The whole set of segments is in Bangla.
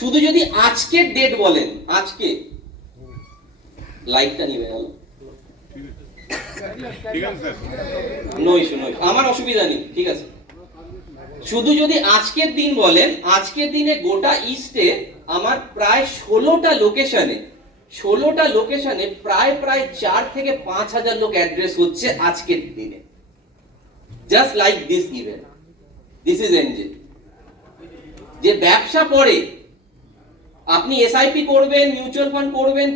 শুধু যদি আজকের ডেট বলেন, আজকে লাইটটা নিবে গেল, নো ইস্যু, আমার অসুবিধা নেই, ঠিক আছে। শুধু যদি আজকের দিন বলেন, আজকের দিনে গোটা ইস্টে আমার প্রায় 16টা লোকেশনে প্রায় 4 থেকে 5 হাজার লোক অ্যাড্রেস হচ্ছে আজকের দিনে, just like this event. This is NJ. যে ব্যবসা পড়ে, আপনি এসআইপি করবেন, মিউচুয়াল ফান্ড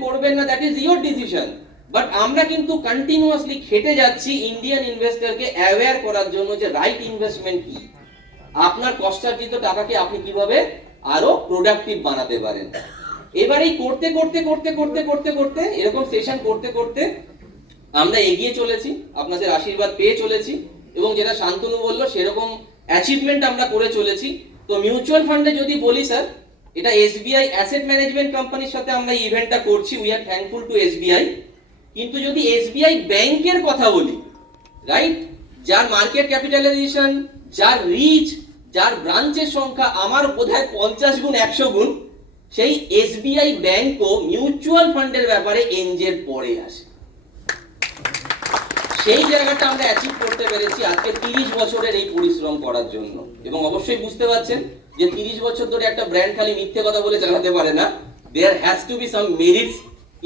করবেন না, that is your decision. But আমরা কিন্তু কন্টিনিউয়াসলি খেটে যাচ্ছি ইন্ডিয়ান ইনভেস্টরকে অ্যাওয়্যার করার জন্য যে রাইট ইনভেস্টমেন্ট কি, আপনার কষ্টার্জিত টাকাকে আপনি কিভাবে আরো প্রোডাক্টিভ বানাতে পারেন। এবার এই করতে এরকম সেশন করতে আমরা এগিয়ে চলেছি, আপনাদের আশীর্বাদ পেয়ে চলেছি, এবং যেটা শান্তনু বললো সেরকম অ্যাচিভমেন্ট আমরা করে চলেছি। তো মিউচুয়াল ফান্ডে যদি বলি স্যার, এটা এসবিআই অ্যাসেট ম্যানেজমেন্ট কোম্পানির সাথে আমরা ইভেন্টটা করছি, we are thankful to SBI. কিন্তু যদি এসবিআই ব্যাংকের কথা বলি, রাইট, যার মার্কেট ক্যাপিটালাইজেশন, যার রিচ, যার ব্রাঞ্চের সংখ্যা আমার বোধহয় 50 গুণ 100 গুণ, সেই এসবিআই ব্যাংকও মিউচুয়াল ফান্ডের ব্যাপারে এনজের পরে আসে। সেই জায়গাটা আমরা অ্যাচিভ করতে পেরেছি আজকে 30 বছরের এই পরিশ্রম করার জন্য। এবং অবশ্যই বুঝতে পারছেন যে 30 বছর ধরে একটা ব্র্যান্ড খালি মিথ্যে কথা বলে চালাতে পারে না। There has to be some merits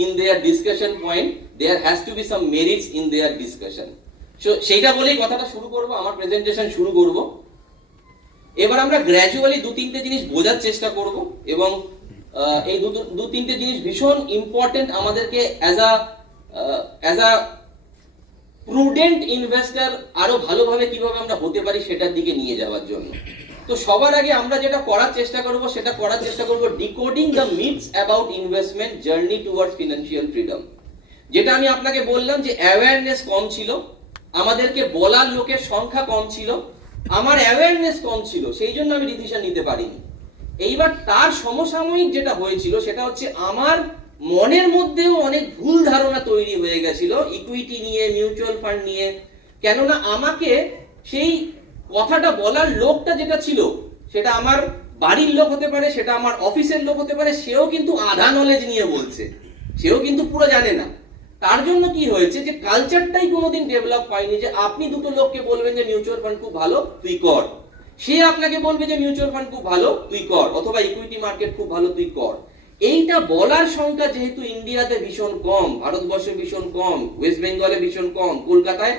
in their discussion point, there has to be some merits in their discussion. So সেইটা বলেই কথাটা শুরু করব, আমার প্রেজেন্টেশন শুরু করব। এবার আমরা গ্র্যাজুয়ালি 2-3টে জিনিস বোঝার চেষ্টা করব, এবং এই 2-3টে জিনিস ভীষণ ইম্পর্টেন্ট আমাদেরকে অ্যাজ আ প্রুডেন্ট ইনভেস্টর আরো ভালোভাবে কিভাবে আমরা হতে পারি সেটার দিকে নিয়ে যাওয়ার জন্য। তো সবার আগে আমরা যেটা করার চেষ্টা করব decoding the myths about investment journey towards financial freedom. যেটা আমি আপনাকে বললাম যে অ্যাওয়ারনেস কম ছিল, আমাদেরকে বলার লোকের সংখ্যা কম ছিল, আমার অ্যাওয়ারনেস কম ছিল, সেই জন্য আমি ডিসিশন নিতে পারিনি। এইবার তার সমসাময়িক যেটা হয়েছিল সেটা হচ্ছে আমার মনের মধ্যেও অনেক ভুল ধারণা তৈরি হয়ে গেছিল ইকুইটি নিয়ে, মিউচুয়াল ফান্ড নিয়ে। কেননা আমাকে সেই কথাটা বলার লোকটা যেটা ছিল, সেটা আমার বাড়ির লোক হতে পারে, সেটা আমার অফিসের লোক হতে পারে, সেও কিন্তু আধা নলেজ নিয়ে বলছে, সেও কিন্তু পুরো জানে না। তার জন্য কি হয়েছে যে কালচারটাই কোনোদিন ডেভেলপ হয়নি যে আপনি দুটো লোককে বলবেন যে মিউচুয়াল ফান্ড খুব ভালো, তুই কর, সে আপনাকে বলবে যে মিউচুয়াল ফান্ড খুব ভালো, তুই কর, অথবা ইকুইটি মার্কেট খুব ভালো, তুই কর। এইটা বলার সংখ্যা যেহেতু ইন্ডিয়াতে ভীষণ কম, ভারতবর্ষে ভীষণ কম, ওয়েস্ট বেঙ্গলে ভীষণ কম, কলকাতায়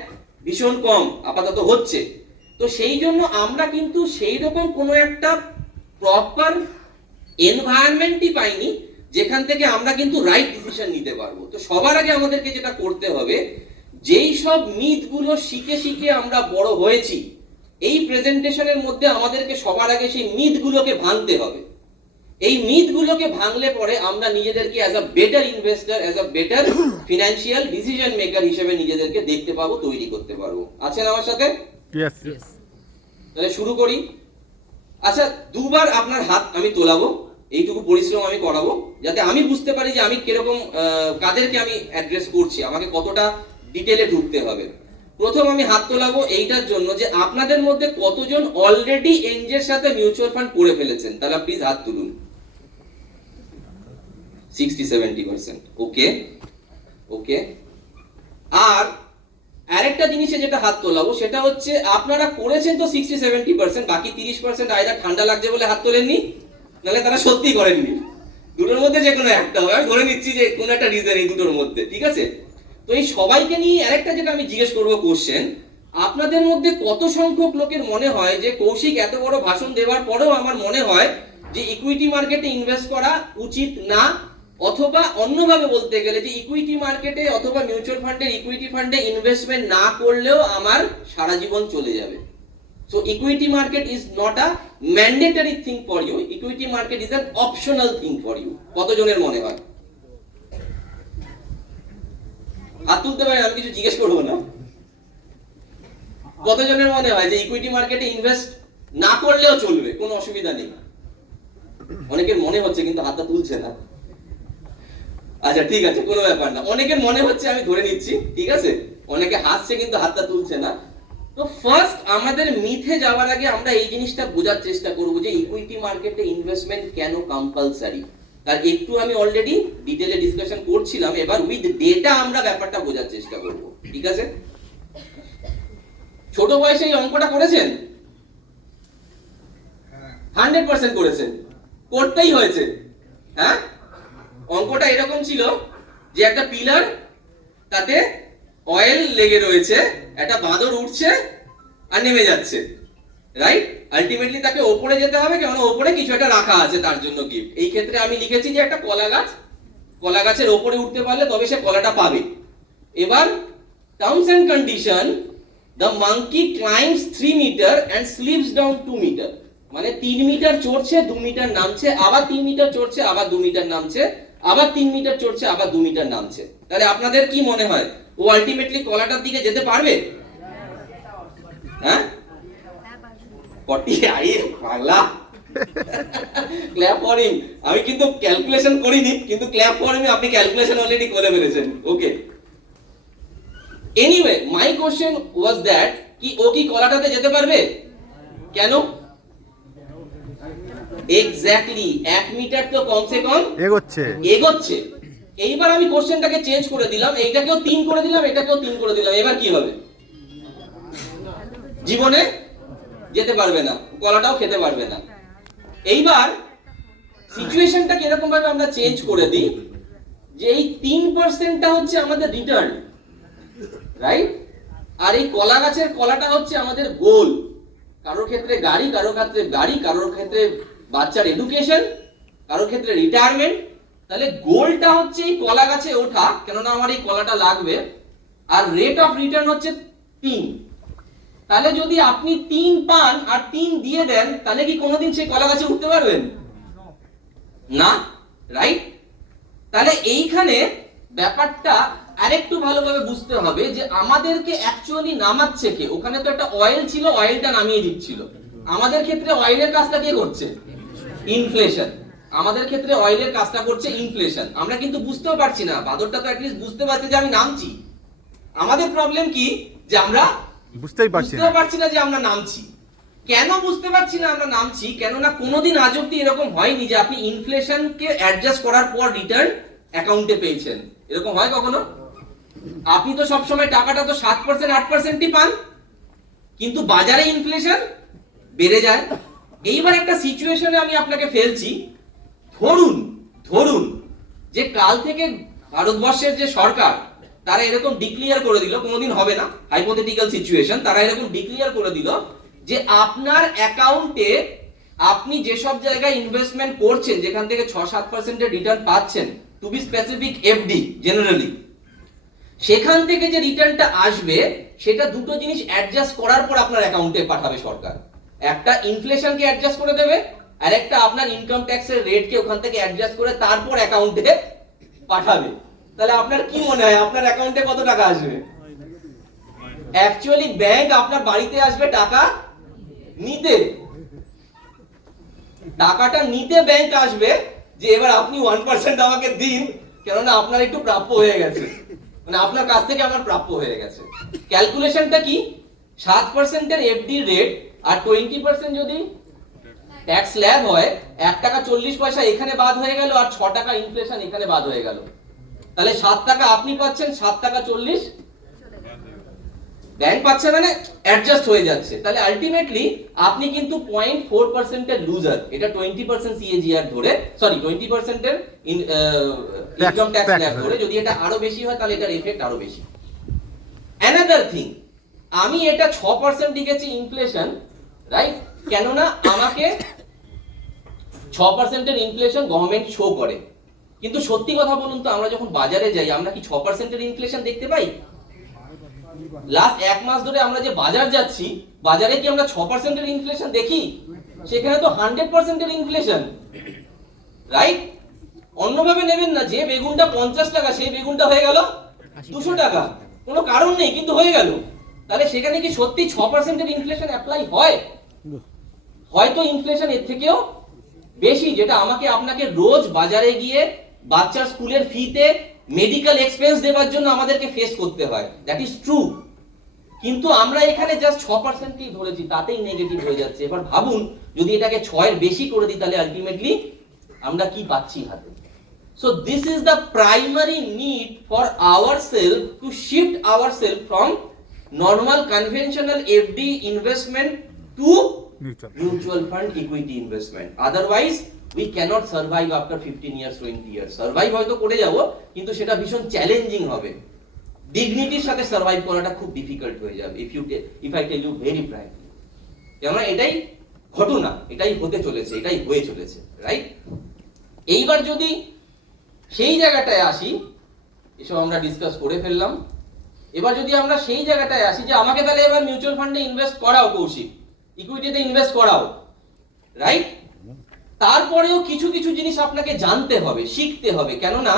ভীষণ কম আপাতত হচ্ছে, তো সেই জন্য আমরা কিন্তু সেই রকম কোনো একটা প্রপার এনভায়রনমেন্টই পাইনি যেখান থেকে আমরা কিন্তু রাইট ডিসিশন নিতে পারবো। তো সবার আগে আমাদেরকে যেটা করতে হবে, যেই সব মিথগুলো শিখে আমরা বড় হয়েছি, এই প্রেজেন্টেশনের মধ্যে আমাদেরকে সবার আগে সেই মিথগুলোকে ভাঙতে হবে। এই মিথগুলোকে ভাঙলে পরে আমরা নিজেদেরকে as a better investor, as a better financial decision maker হিসেবে নিজেদেরকে দেখতে পাবো, তৈরি করতে পারবো। আছেন আমার সাথে? তাহলে শুরু করি। আচ্ছা, দুবার আপনার হাত আমি তোলাবো, এইটুকু পরিশ্রম আমি করাবো যাতে আমি বুঝতে পারি যে আমি কিরকম কাদেরকে আমি অ্যাড্রেস করছি, আমাকে কতটা ডিটেলে ঢুকতে হবে। প্রথম আমি হাত তোলাবো এইটার জন্য যে আপনাদের মধ্যে কতজন অলরেডি এনজের সাথে মিউচুয়াল ফান্ড করে ফেলেছেন, তাহলে প্লিজ হাত তুলুন। 60-70%। ওকে। আর আরেকটা জিনিসে যেটা হাত তোলাবো সেটা হচ্ছে আপনারা করেছেন তো 60-70%, বাকি 30% আয়দা ঠান্ডা লাগছে বলে হাত তোলেননি, নাহলে তারা সত্যি করেননি। দুটোর মধ্যে যে কোনো একটা হবে, আমি ধরে নিচ্ছি যে কোনো একটা রিজন এই দুটোর মধ্যে, ঠিক আছে? তো এই সবাইকে নিয়ে আরেকটা যেটা আমি জিজ্ঞেস করবো কোশ্চেন, আপনাদের মধ্যে কত সংখ্যক লোকের মনে হয় যে কৌশিক এত বড় ভাষণ দেওয়ার পরেও আমার মনে হয় যে ইকুইটি মার্কেটে ইনভেস্ট করা উচিত না, অথবা অন্যভাবে বলতে গেলে যে ইকুইটি মার্কেটে অথবা মিউচুয়াল ফান্ডের ইকুইটি ফান্ডে ইনভেস্টমেন্ট না করলেও আমার সারা জীবন চলে যাবে। So equity market is not a mandatory thing for you. Equity market is an optional thing for you. কতজনের মনে হয়? হাত তুলতে পারেন, আমি কিছু জিজ্ঞেস করবো না। কতজনের মনে হয় যে ইকুইটি মার্কেটে ইনভেস্ট না করলেও চলবে, কোনো অসুবিধা নেই? অনেকের মনে হচ্ছে কিন্তু হাতটা তুলছে না। আচ্ছা ঠিক আছে, কোনো ব্যাপার না। অনেকের মনে হচ্ছে, আমি ধরে নিচ্ছি, ঠিক আছে, অনেকে হাসছে কিন্তু হাতটা তুলছে না। তো ফার্স্ট আমাদের মিথে যাওয়ার আগে আমরা এই জিনিসটা বোঝার চেষ্টা করব যে ইকুইটি মার্কেটে ইনভেস্টমেন্ট কেন কম্পালসারি। তার একটু আমি অলরেডি ডিটেইলে ডিসকাশন করছিলাম, এবার উইথ ডেটা আমরা ব্যাপারটা বোঝার চেষ্টা করব, ঠিক আছে? ছোট বয়সে এই অঙ্কটা করেছেন? 100% করেছেন, করতেই হয়েছে। হ্যাঁ, অঙ্কটা এরকম ছিল যে একটা পিলার, তাতে অয়েল লেগে রয়েছে, একটা বাঁদর উঠছে আর নেমে যাচ্ছে, রাইট? আলটিমেটলি তাকে ওপরে যেতে হবে, কেন ওপরে কিছু একটা রাখা আছে তার জন্য গিফট। এই ক্ষেত্রে আমি লিখেছি যে একটা কলা গাছ, কলা গাছের ওপরে উঠতে পারলে তবে সে কলাটা পাবে। এবার terms and condition, the monkey climbs 3 metre and slips down 2 metre, মানে 3 মিটার চড়ছে, 2 মিটার নামছে, আবার 3 মিটার চড়ছে, আবার 2 মিটার নামছে, আবার 3 মিটার চড়ছে, আবার 2 মিটার নামছে। তাহলে আপনাদের কি মনে হয় ও আলটিমেটলি কলাটার দিকে যেতে পারবে? হ্যাঁ, পাগলা, ক্ল্যাপ ফর হিম। আমি কিন্তু ক্যালকুলেশন করিনি, কিন্তু ক্ল্যাপ ফর হিম, আপনি ক্যালকুলেশন অলরেডি করে ফেলেছেন। Okay, anyway my question was that কি ও কি কলাটাতে যেতে পারবে? কেন? এক্স্যাক্টলি 1 মিটার তো কমসে কম এগোচ্ছে। এইবার আমি কোশ্চেনটাকে চেঞ্জ করে দিলাম, এইটাকেও 3 করে দিলাম, এটাকেও 3 করে দিলাম। এবার কি হবে? জীবনে যেতে পারবে না, কলাটাও খেতে পারবে না। এইবার সিচুয়েশনটা কিরকম ভাবে আমরা চেঞ্জ করে দিই যে এই 3%টা হচ্ছে আমাদের রিটার্ন, রাইট? আর এই কলা গাছের কলাটা হচ্ছে আমাদের গোল। কারোর ক্ষেত্রে গাড়ি, কারোর ক্ষেত্রে গাড়ি, কারোর ক্ষেত্রে বাচ্চার এডুকেশন, কারোর ক্ষেত্রে রিটায়ারমেন্ট। তাহলে গোলটা হচ্ছে এই কলা গাছে ওঠা, কেননা আমার এই কলাটা লাগবে, আর রেট অফ রিটার্ন হচ্ছে 3। তাহলে যদি আপনি 3 পান আর 3 দিয়ে দেন, তাহলে কি কোনোদিন সেই কলা গাছে উঠতে পারবেন না, রাইট? তাহলে এইখানে ব্যাপারটা আরেকটু ভালোভাবে বুঝতে হবে যে আমাদেরকে অ্যাকচুয়ালি নামাচ্ছে কে? ওখানে তো একটা অয়েল ছিল, অয়েলটা নামিয়ে দিচ্ছিল। আমাদের ক্ষেত্রে অয়েলের কাজটা কে করছে? ইনফ্লেশন। আমাদের ক্ষেত্রে অয়েলের কাজটা করছে ইনফ্লেশন। আমরা কিন্তু বুঝতেও পারছি না, বাদরটা তো অ্যাটলিস্ট বুঝতে পারছে যে আমি নামছি। আমাদের প্রবলেম কি যে আমরা বুঝতেই পারছি না যে আমরা নামছি। কেন বুঝতে পারছি না আমরা নামছি? কেননা কোনোদিন আজ অব্দি এরকম হয়নি যে আপনি ইনফ্লেশনকে অ্যাডজাস্ট করার পর রিটার্ন অ্যাকাউন্টে পেয়েছেন। এরকম হয় কখনো? আপনি তো সবসময় টাকাটা তো 7% 8%ই পান, কিন্তু বাজারে ইনফ্লেশন বেড়ে যায়। এইবার একটা সিচুয়েশনে আমি আপনাকে ফেলছি, ধরুন যে কাল থেকে ভারতবর্ষের যে সরকার, তারা এরকম ডিক্লিয়ার করে দিল, কোনোদিন হবে না, হাইপোথেটিক্যাল সিচুয়েশন, তারা এরকম ডিক্লিয়ার করে দিল যে আপনার অ্যাকাউন্টে আপনি যেসব জায়গায় ইনভেস্টমেন্ট করছেন, যেখান থেকে 6-7% এর রিটার্ন পাচ্ছেন, to be specific FD generally, সেখান থেকে যে রিটার্নটা আসবে সেটা দুটো জিনিস অ্যাডজাস্ট করার পর আপনার অ্যাকাউন্টে পাঠাবে সরকার। একটা ইনফ্লেশনকে অ্যাডজাস্ট করে দেবে, আর একটা আপনার ইনকাম ট্যাক্সের রেটকে ওখান থেকে অ্যাডজাস্ট করে তারপর অ্যাকাউন্টে পাঠাবে। তাহলে আপনার কি মনে হয় আপনার অ্যাকাউন্টে কত টাকা আসবে? অ্যাকচুয়ালি ব্যাংক আপনার বাড়িতে আসবে টাকা নিতে, টাকাটা নিতে ব্যাংক আসবে যে এবার আপনি 1% আমাকে দিন, কেননা আপনার একটু প্রাপ্য হয়ে গেছে, মানে আপনার কাছ থেকে আমার প্রাপ্য হয়ে গেছে। ক্যালকুলেশনটা কি? 7% এর এফডি রেট আর 20% যদি ট্যাক্স স্ল্যাব হয়, 1 টাকা 40 পয়সা এখানে বাদ হয়ে গেল, আর 6 টাকা ইনফ্লেশন এখানে বাদ হয়ে গেল। তাহলে 7 টাকা আপনি পাচ্ছেন, 7 টাকা 40 ব্যাংক পাচ্ছে, মানে অ্যাডজাস্ট হয়ে যাচ্ছে। তাহলে আলটিমেটলি আপনি কিন্তু 0.4% এর লুজার। এটা 20% সিএজিআর ধরে, সরি 20% এর ইনকাম ট্যাক্স স্ল্যাব ধরে। যদি এটা আরো বেশি হয় তাহলে এটার এফেক্ট আরো বেশি। অ্যানাদার থিং, আমি এটা 6% লিখেছি ইনফ্লেশন, রাইট? কেননা আমাকে 6% এর ইনফ্লেশন গভর্নমেন্ট শো করে, কিন্তু সত্যি কথা বলুন তো, আমরা যখন বাজারে যাই আমরা কি 6% এর ইনফ্লেশন দেখতে পাই? লাস্ট 1 মাস ধরে আমরা যে বাজার যাচ্ছি, বাজারে কি আমরা 6% এর ইনফ্লেশন দেখি? সেখানে তো 100% এর ইনফ্লেশন, রাইট? অন্যভাবে নেবেন না, যে বেগুনটা 50 টাকা সেই বেগুনটা হয়ে গেল 200 টাকা, কোনো কারণ নেই কিন্তু হয়ে গেল। তাহলে সেখানে কি সত্যি 6% এর ইনফ্লেশন অ্যাপ্লাই হয়? হয়তো ইনফ্লেশন এর থেকেও বেশি, যেটা আমাকে আপনাকে রোজ বাজারে গিয়ে বাচ্চার স্কুলের ফিতে, মেডিকেল এক্সপেন্স দেওয়ার জন্য আমাদেরকে ফেস করতে হয়। That is true. কিন্তু আমরা এখানে জাস্ট 6%ই ধরেছি, তাতেই নেগেটিভ হয়ে যাচ্ছে। এবার ভাবুন যদি এটাকে 6 এর বেশি করে দিই তাহলে আলটিমেটলি আমরা কি পাচ্ছি হাতে। So this is the primary need for ourselves to shift ourselves from normal conventional FD investment to mutual fund equity investment. Otherwise we cannot survive after 15 years 20 years. Survive হয়তো করে যাব কিন্তু সেটা ভীষণ চ্যালেঞ্জিং হবে, ডিগনিটির সাথে সার্ভাইভ করাটা খুব ডিফিকাল্ট হয়ে যাবে if I tell you very frankly. কেননা এটাই ঘটনা, এটাই হতে চলেছে, এটাই হয়ে চলেছে, রাইট? এইবার যদি সেই জায়গাটায় আসি, এসব আমরা ডিসকাস করে ফেললাম, এবার যদি আমরা সেই জায়গাটায় আসি যে আমাকে তাহলে এবার মিউচুয়াল ফান্ডে ইনভেস্ট করাও, কৌশিক ইকুইটিতে ইনভেস্ট করাও, রাইট? তারপরেও কিছু কিছু জিনিস আপনাকে জানতে হবে, শিখতে হবে। কেননা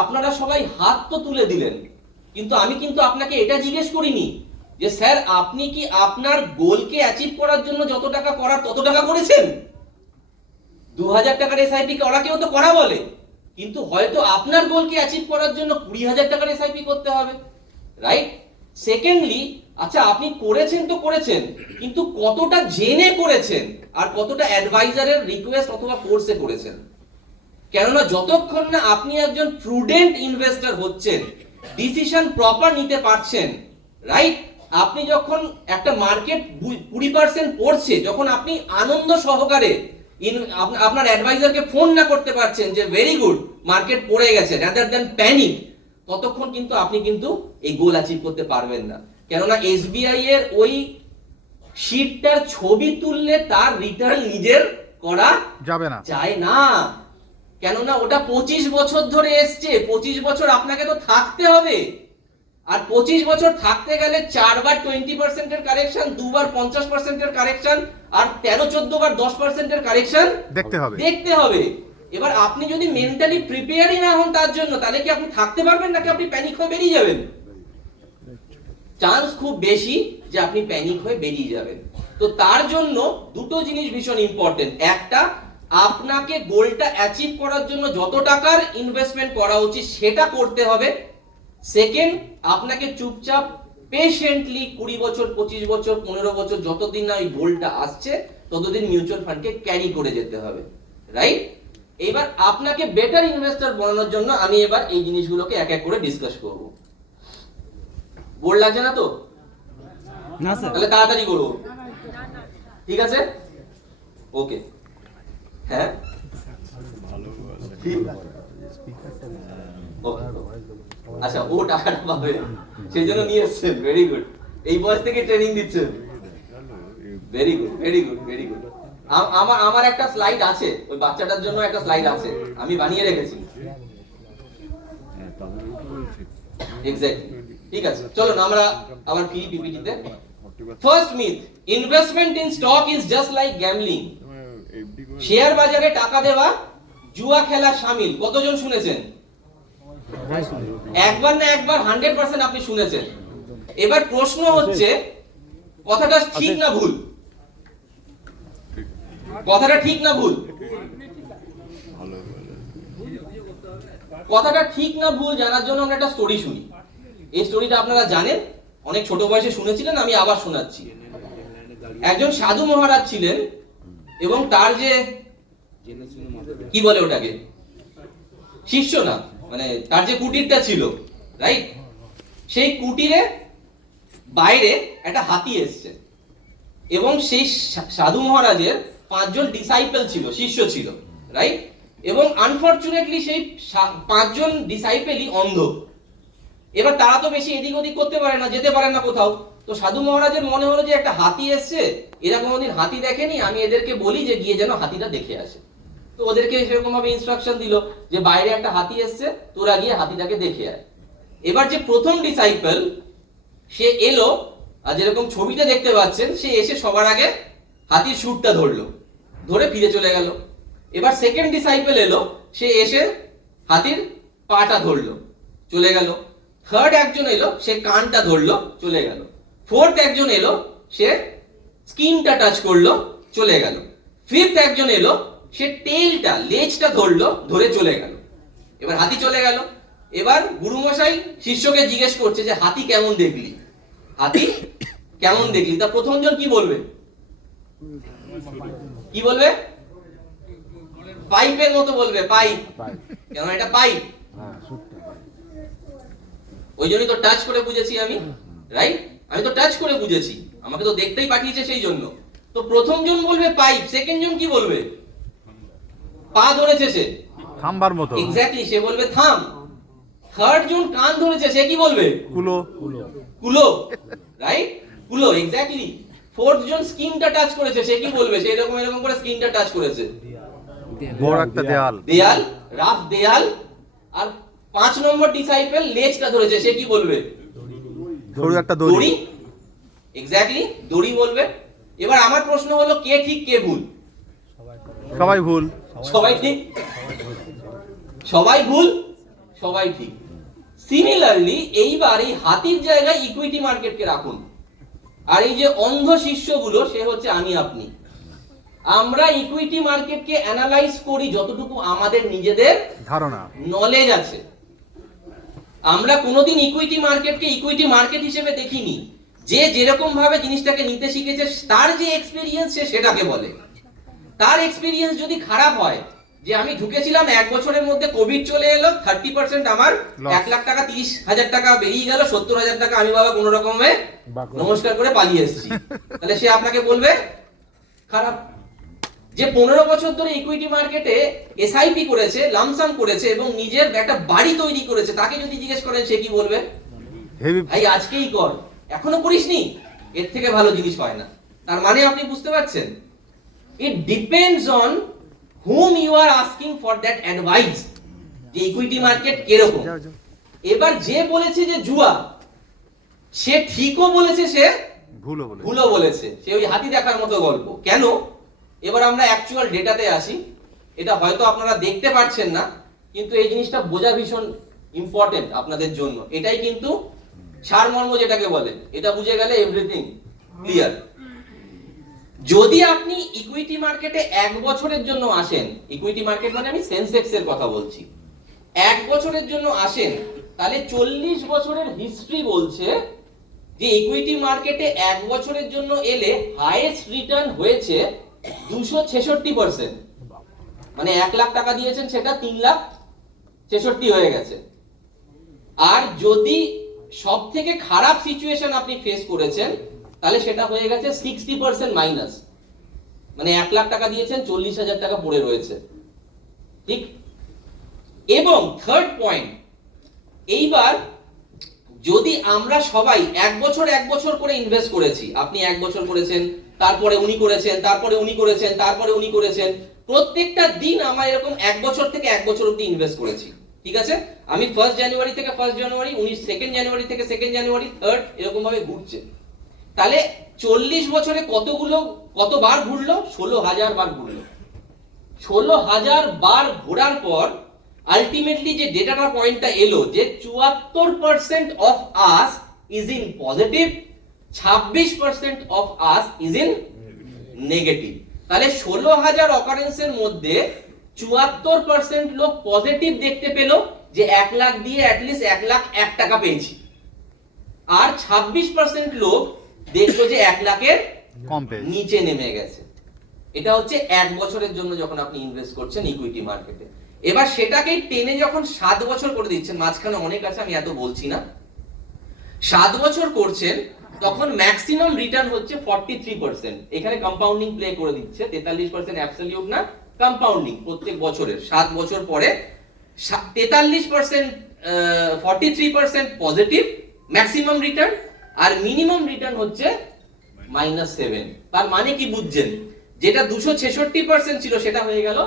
আপনারা সবাই হাত তো তুলে দিলেন, কিন্তু আমি কিন্তু আপনাকে এটা জিজ্ঞেস করিনি যে স্যার আপনি কি আপনার গোলকে অ্যাচিভ করার জন্য যত টাকা করার তত টাকা করেছেন? 2000 টাকার এসআইপি ওরা কেউ তো করা বলে, কিন্তু হয়তো আপনার গোলকে অ্যাচিভ করার জন্য 20,000 টাকার এসআইপি করতে হবে, রাইট? সেকেন্ডলি, আচ্ছা আপনি করেছেন তো করেছেন, কিন্তু কতটা জেনে করেছেন আর কতটা অ্যাডভাইজারের রিকোয়েস্ট অথবা ফোর্সে করেছেন? কেননা যতক্ষণ না আপনি একজন প্রুডেন্ট ইনভেস্টর হচ্ছেন, ডিসিশন প্রপার নিতে পারছেন, রাইট? আপনি যখন একটা মার্কেট 20% পড়ছে, যখন আপনি আনন্দ সহকারে আপনার অ্যাডভাইজারকে ফোন না করতে পারছেন যে ভেরি গুড মার্কেট পড়ে গেছে, রাদার দ্যান প্যানিক, ততক্ষণ কিন্তু আপনি কিন্তু এই গোল অ্যাচিভ করতে পারবেন না। কেননা এসবিআই এর ওই শীটটার ছবি তুললে তার রিটার্ন নিজের করা যাবে না, যায় না। কেননা ওটা 25 বছর ধরে এসছে, 25 বছর আপনাকে তো থাকতে হবে, আর 25 বছর থাকতে গেলে 4 বার 20% এর কারেকশন, 2 বার 50% এর কারেকশন, আর 13-14 বার 10% এর কারেকশন দেখতে হবে। এবার আপনি যদি মেন্টালি প্রিপেয়ারই না হন তার জন্য, তাহলে কি আপনি থাকতে পারবেন নাকি আপনি প্যানিক হয়ে বেরিয়ে যাবেন? চান্স খুব বেশি যে আপনি প্যানিক হয়ে বেরিয়ে যাবেন। তো তার জন্য দুটো জিনিস ভীষণ ইম্পর্টেন্ট। একটা, আপনাকে গোলটা অ্যাচিভ করার জন্য যত টাকার ইনভেস্টমেন্ট করা উচিত সেটা করতে হবে। সেকেন্ড, আপনাকে চুপচাপ পেশেন্টলি 20 বছর 25 বছর 15 বছর যতদিন না ওই গোলটা আসছে ততদিন মিউচুয়াল ফান্ডকে ক্যারি করে যেতে হবে, রাইট? এবার আপনাকে বেটার ইনভেস্টর বানানোর জন্য আমি এবার এই জিনিসগুলোকে এক এক করে ডিসকাস করব। বোর্ড লাগছে না তো? না স্যার। তাহলে তাড়াতাড়ি করব, ঠিক আছে? ওকে, হ্যাঁ আচ্ছা, ও টাকাটা পাবে সেই জন্য নিয়ে এসছেন, ভেরি গুড। এই বয়স থেকে ট্রেনিং দিচ্ছেন, very good very good very good. আমার একটা স্লাইড আছে, ওই বাচ্চাটার জন্য একটা স্লাইড আছে, আমি বানিয়ে রেখেছি। এক্স্যাক্টলি, ঠিক আছে, চলুন আমরা আবার ফিরি পিপিটিতে। First myth, investment in stock is just like gambling. Share বাজারে টাকা দেওয়া জুয়া খেলা শামিল। কতজন শুনেছেন? একবার না একবার 100% আপনি শুনেছেন। এবার প্রশ্ন হচ্ছে কথাটা ঠিক না ভুল? কথাটা ঠিক না ভুল? কথাটা ঠিক না ভুল জানার জন্য আমরা একটা স্টোরি শুনি। এই স্টোরিটা আপনারা জানেন, অনেক ছোট বয়সে শুনেছিলেন, আমি আবার শোনাচ্ছি। একজন সাধু মহারাজ ছিলেন এবং তার যে কি বলে ওটাকে, শিষ্য না, মানে তার যে কুটিরটা ছিল, রাইট? সেই কুটিরে বাইরে একটা হাতি এসছে এবং সেই সাধু মহারাজের 5 জন ডিসাইপল ছিল, শিষ্য ছিল, রাইট? এবং আনফরচুনেটলি সেই 5 জন ডিসাইপলই অন্ধ। এবার তারা তো বেশি এদিক ওদিক করতে পারে না, যেতে পারে না কোথাও। তো সাধু মহারাজের মনে হলো যে একটা হাতি এসছে, এরা কোনোদিন হাতি দেখেনি, আমি এদেরকে বলি যে গিয়ে যেন হাতিটা দেখে আসে। তো ওদেরকে সেরকম ভাবে ইনস্ট্রাকশন দিল যে বাইরে একটা হাতি এসছে, তোরা গিয়ে হাতিটাকে দেখে আয়। এবার যে প্রথম ডিসাইপল সে এলো, আর যেরকম ছবিতে দেখতে পাচ্ছেন, সে এসে সবার আগে হাতির শুটটা ধরলো, ধরে ফিরে চলে গেল। এবার সেকেন্ড ডিসাইপল এলো, সে এসে হাতির পাটা ধরলো, চলে গেল। থার্ড একজন এলো, সে কানটা ধরলো, চলে গেল। ফোর্থ একজন এলো, সে স্কিনটা টাচ করলো, চলে গেল। ফিফথ একজন এলো, সে টেলটা, লেজটা ধরলো, ধরে চলে গেল। এবার হাতি চলে গেল। এবার গুরুমশাই শিষ্যকে জিজ্ঞেস করছে যে হাতি কেমন দেখলি? হাতি কেমন দেখলি? তা প্রথম জন কি বলবে? কি বলবে? পাইপের মতো বলবে, পাইপ। কেন এটা পাইপ? ওই জন্যই তো টাচ করে বুঝেছি আমি, রাইট? আমি তো টাচ করে বুঝেছি, আমাকে তো দেখতেই পাঠিয়েছে সেই জন্য। তো প্রথম জন বলবে পাইপ, সেকেন্ড জন কি বলবে? পা ধরেছে সে, থামবার মতো। এক্স্যাক্টলি, সে বলবে থাম। থার্ড জন কান ধরেছে, সে কি বলবে? কুলো। কুলো, রাইট? কুলো, এক্স্যাক্টলি। ফোর্থ জন স্কিনটা টাচ করেছে, সে কি বলবে? সে এরকম এরকম করে স্কিনটা টাচ করেছে, বড় একটা দেয়াল। দেয়াল, রাফ দেয়াল। আর 5 নম্বর ডিসাইপল লেজটা ধরেছে, সে কি বলবে? সরু একটা দড়ি। এক্স্যাক্টলি, দড়ি বলবে। এবার আমার প্রশ্ন হলো, কে ঠিক কে ভুল? সবাই ভুল। সবাই ঠিক, সবাই ভুল, সবাই ঠিক। সিমিলারলি এইবার এই হাতির জায়গায় ইকুইটি মার্কেটকে রাখুন, আর এই যে অন্ধ শিষ্যগুলো, সে হচ্ছে আমি আপনি। আমরা ইকুইটি মার্কেটকে অ্যানালাইজ করি যতটুকু আমাদের নিজেদের ধারণা, নলেজ আছে। আমরা কোনোদিন ইকুইটি মার্কেটকে ইকুইটি মার্কেট হিসেবে দেখিনি। যে যেরকম ভাবে জিনিসটাকে নিতে শিখেছে, তার যে এক্সপেরিয়েন্স, সে সেটাকে বলে। তার এক্সপেরিয়েন্স যদি খারাপ হয়, যে আমি ঢুকেছিলাম 1 বছরের মধ্যে কোভিড চলে এলো, 30% আমার 1 লাখ টাকা 30,000 টাকা বেরিয়ে গেল, 70,000 টাকা আমি বাবা কোনো রকমে নমস্কার করে পালিয়ে এসেছি, তাহলে সে আপনাকে বলবে খারাপ। যে 15 বছর ধরে ইকুইটি মার্কেটে এসআইপি করেছে, লামসাম করেছে এবং নিজের একটা বাড়ি তৈরি করেছে, তাকে যদি জিজ্ঞেস করেন, সে কি বলবে? ভাই আজকেই কর, এখনো করিসনি, এর থেকে ভালো জিনিস হয় না। তার মানে আপনি বুঝতে পারছেন, it depends on whom you are asking for that advice, যে ইকুইটি মার্কেট কিরকম। এবার যে বলেছে যে জুয়া, সে ঠিকও বলেছে, সে ভুলও বলেছে। সে ওই হাতি দেখার মতো গল্প। কেন? এবার আমরা অ্যাকচুয়াল ডেটাতে আসি। এটা হয়তো আপনারা দেখতে পাচ্ছেন না, কিন্তু এই জিনিসটা বোঝা ভীষণ ইম্পর্টেন্ট আপনাদের জন্য। এটাই কিন্তু সারমর্ম যেটাকে বলে, এটা বুঝে গেলে এভরিথিং ক্লিয়ার। যদি আপনি ইকুইটি মার্কেটে 1 বছরের জন্য আসেন, ইকুইটি মার্কেট মানে আমি সেন্সেক্স এর কথা বলছি, 1 বছরের জন্য আসেন, তাহলে 40 বছরের হিস্ট্রি বলছে যে ইকুইটি মার্কেটে 1 বছরের জন্য এলে হাইয়েস্ট রিটার্ন হয়েছে 266%। মানে 1 লাখ টাকা দিয়েছেন, সেটা 3,66,000 হয়ে গেছে। আর যদি সব থেকে খারাপ সিচুয়েশন আপনি ফেস করেছেন, তাহলে সেটা হয়ে গেছে 60% মাইনাস। মানে 1 লাখ টাকা দিয়েছেন, 40,000 টাকা পড়ে রয়েছে, ঠিক? এবং থার্ড পয়েন্ট, এইবার যদি আমরা সবাই 1 বছর করে ইনভেস্ট করেছি, আপনি 1 বছর করেছেন, তারপরে উনি করেছেন, তারপরে উনি করেছেন, তারপরে উনি করেছেন, প্রত্যেকটা দিন আমরা এরকম 1 বছর থেকে 1 বছর অবধি ইনভেস্ট করেছি, ঠিক আছে? আমি 1 জানুয়ারি থেকে 1 জানুয়ারি, উনি 2 জানুয়ারি থেকে 2 জানুয়ারি, থার্ড, এরকম ভাবে ঘুরছে। তাহলে 40 বছরে কতবার ঘুরলো? 16,000 বার ঘুরলো। 16,000 বার ঘোরার পর আলটিমেটলি যে ডেটাটা পয়েন্টটা এলো, যে 74% of us is in positive, 26% of us is in negative. তাহলে 16,000 অকারেন্সের মধ্যে 74% লোক পজিটিভ দেখতে পেল, যে 1 লাখ দিয়ে অ্যাটলিস্ট 1 লাখ 1 টাকা পেয়েছি। আর 26% লোক দেখলো যে 1 লাখের নিচে নেমে গেছে। এটা হচ্ছে 1 বছরের জন্য যখন আপনি ইনভেস্ট করছেন ইকুইটি মার্কেটে। এবার সেটাকে টেনে যখন 7 বছর করে দিচ্ছেন, মাঝখানে অনেক আছে, আমি এত বলছি না, 7 বছর করছেন, তখন ম্যাক্সিমাম রিটার্ন হচ্ছে 43%। এখানে কম্পাউন্ডিং প্লে করে দিচ্ছে, 43% অ্যাবসলিউট না, কম্পাউন্ডিং প্রত্যেক বছরের 7 বছর পরে 43%, 43% পজিটিভ ম্যাক্সিমাম রিটার্ন, আর মিনিমাম রিটার্ন হচ্ছে -7। তার মানে কি বুঝছেন? যেটা 266% ছিল, সেটা হয়ে গেল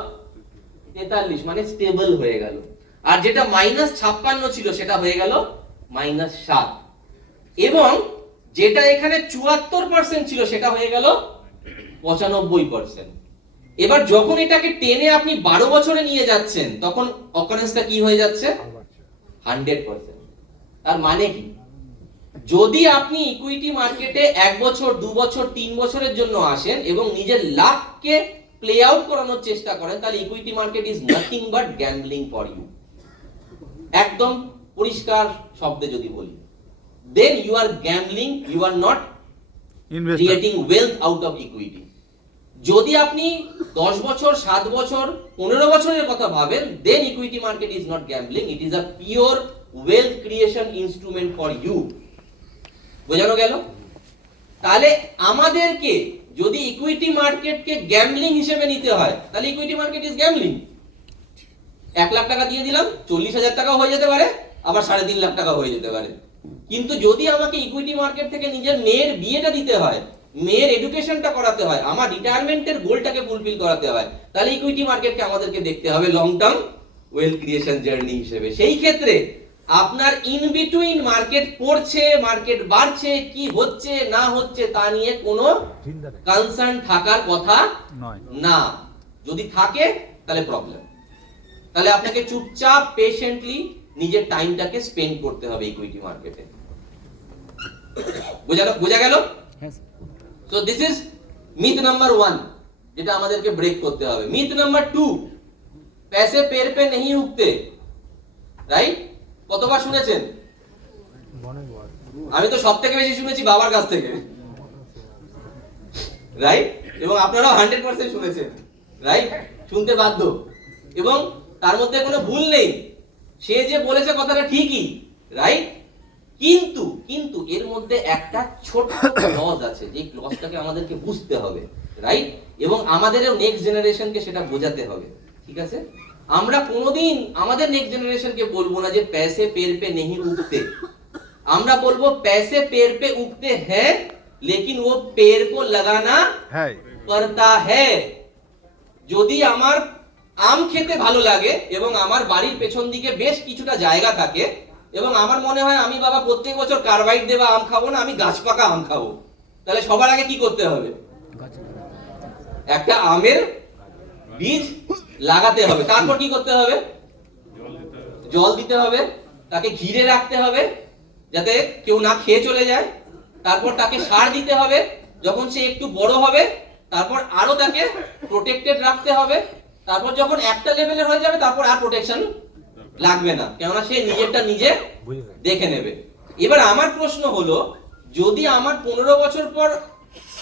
43, মানে স্টেবল হয়ে গেল। আর যেটা -56 ছিল, সেটা হয়ে গেল -7। এবং যেটা এখানে 74% ছিল, সেটা হয়ে গেল 95%। এবার যখন এটাকে টেনে আপনি 12 বছরে নিয়ে যাচ্ছেন, তখন অকারেন্সটা কি হয়ে যাচ্ছে? 100%। তার মানে কি? যদি আপনি ইকুইটি মার্কেটে 1 বছর, 2 বছর, 3 বছরের জন্য আসেন এবং নিজের লাককে প্লে আউট করানোর চেষ্টা করেন, তাহলে equity market is nothing but gambling for you. একদম পরিষ্কার শব্দে যদি বলি, then you are gambling, you are not Investor. Creating wealth out of equity. যদি আপনি 10 বছর, 7 বছর, 15 বছরের কথা ভাবেন, then equity market is not gambling, it is a pure wealth creation instrument for you. বোঝানো গেল? তাহলে আমাদেরকে যদি ইকুইটি মার্কেটকে গ্যাম্বলিং হিসেবে নিতে হয়, তাহলে equity market is gambling. 1 lakh টাকা দিয়ে দিলাম, 40,000 টাকাও হয়ে যেতে পারে, আবার 3.5 লাখ টাকা হয়ে যেতে পারে। কিন্তু যদি আমাকে ইকুইটি মার্কেট থেকে নিজের মেয়ের বিয়েটা দিতে হয়, মেয়ের এডুকেশনটা করাতে হয়, আমার রিটায়ারমেন্টের গোলটাকে ফুলফিল করাতে হয়, তাহলে ইকুইটি মার্কেটকে আমাদেরকে দেখতে হবে long term wealth creation journey হিসেবে। সেই ক্ষেত্রে আপনার ইন বিটুইন মার্কেট পড়ছে, মার্কেট বাড়ছে, কি হচ্ছে না হচ্ছে তা নিয়ে কোনো কনসার্ন থাকার কথা নয়। না। যদি থাকে তাহলে প্রবলেম। তাহলে আপনাকে চুপচাপ পেশেন্টলি নিজের টাইমটাকে স্পেন্ড করতে হবে ইকুইটি মার্কেটে। বোঝা গেল? So this is myth number 1, যেটা আমাদেরকে ব্রেক করতে হবে। মিথ নাম্বার 2, पैसे पेड़ पे नहीं उगते। রাইট? কতবার শুনেছেন? আমি তো সব থেকে বেশি শুনেছি বাবার কাছ থেকে, রাইট? এবং আপনারাও 100% শুনেছেন, রাইট? শুনতে বাধ্য, এবং তার মধ্যে কোনো ভুল নেই। সে যে বলেছে কথাটা ঠিকই, রাইট? কিন্তু এর মধ্যে একটা ছোট্ট ক্লজ আছে, যে ক্লজটাকে আমাদেরকে বুঝতে হবে, রাইট? এবং আমাদেরও নেক্সট জেনারেশনকে সেটা বোঝাতে হবে, ঠিক আছে? আমরা কোনোদিন আমাদের নেক্সট জেনারেশনকে বলবো না যে पैसे पेड़ पे नहीं उगते, আমরা বলবো पैसे पेड़ पे उगते हैं लेकिन वो पेड़ को लगाना হ্যাঁ, पड़ता है। যদি আমার আম খেতে ভালো লাগে এবং আমার বাড়ির পেছন দিকে বেশ কিছুটা জায়গা থাকে, এবং আমার মনে হয় আমি বাবা প্রত্যেক বছর কার্বাইড দেওয়া আম খাবো না, আমি গাছ পাকা আম খাবো, তাহলে সবার আগে কি করতে হবে? একটা আমের বীজ লাগাতে হবে। তারপর কি করতে হবে? জল দিতে হবে, তাকে ঘিরে রাখতে হবে যাতে কেউ না খেয়ে চলে যায়। তারপর তাকে সার দিতে হবে, যখন সে একটু বড় হবে তারপর আরো তাকে প্রোটেক্টেড রাখতে হবে। তারপর যখন একটা লেভেলের হয়ে যাবে তারপর আর প্রোটেকশন লাগবে না, কেননা সে নিজেরটা নিজে দেখে নেবে। এবার আমার প্রশ্ন হলো, যদি আমার 15 বছর পর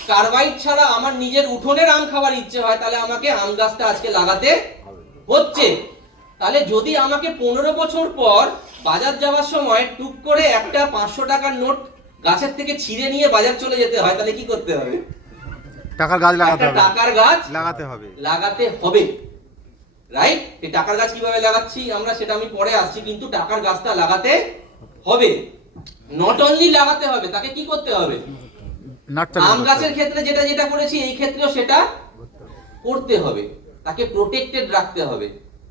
কার্বাইড ছাড়া আমার নিজের উঠোনের আম খাওয়ার ইচ্ছে হয়, তাহলে আমাকে আম গাছটা আজকে লাগাতে হচ্ছে। তাহলে যদি আমাকে 15 বছর পর বাজার যাওয়ার সময় টুক করে একটা 500 টাকার নোট গাছের থেকে ছিঁড়ে নিয়ে বাজার চলে যেতে হয়, তাহলে কি করতে হবে? টাকার গাছ লাগাতে হবে, টাকার গাছ লাগাতে হবে, রাইট? এই টাকার গাছ কিভাবে লাগাচ্ছি আমরা সেটা আমি পরে আসছি, কিন্তু টাকার গাছটা লাগাতে হবে। নট অনলি লাগাতে হবে, তাকে কি করতে হবে? আম গাছের ক্ষেত্রে যেটা করেছি এই ক্ষেত্রেও সেটা করতে হবে। তাকে প্রোটেক্টেড রাখতে হবে,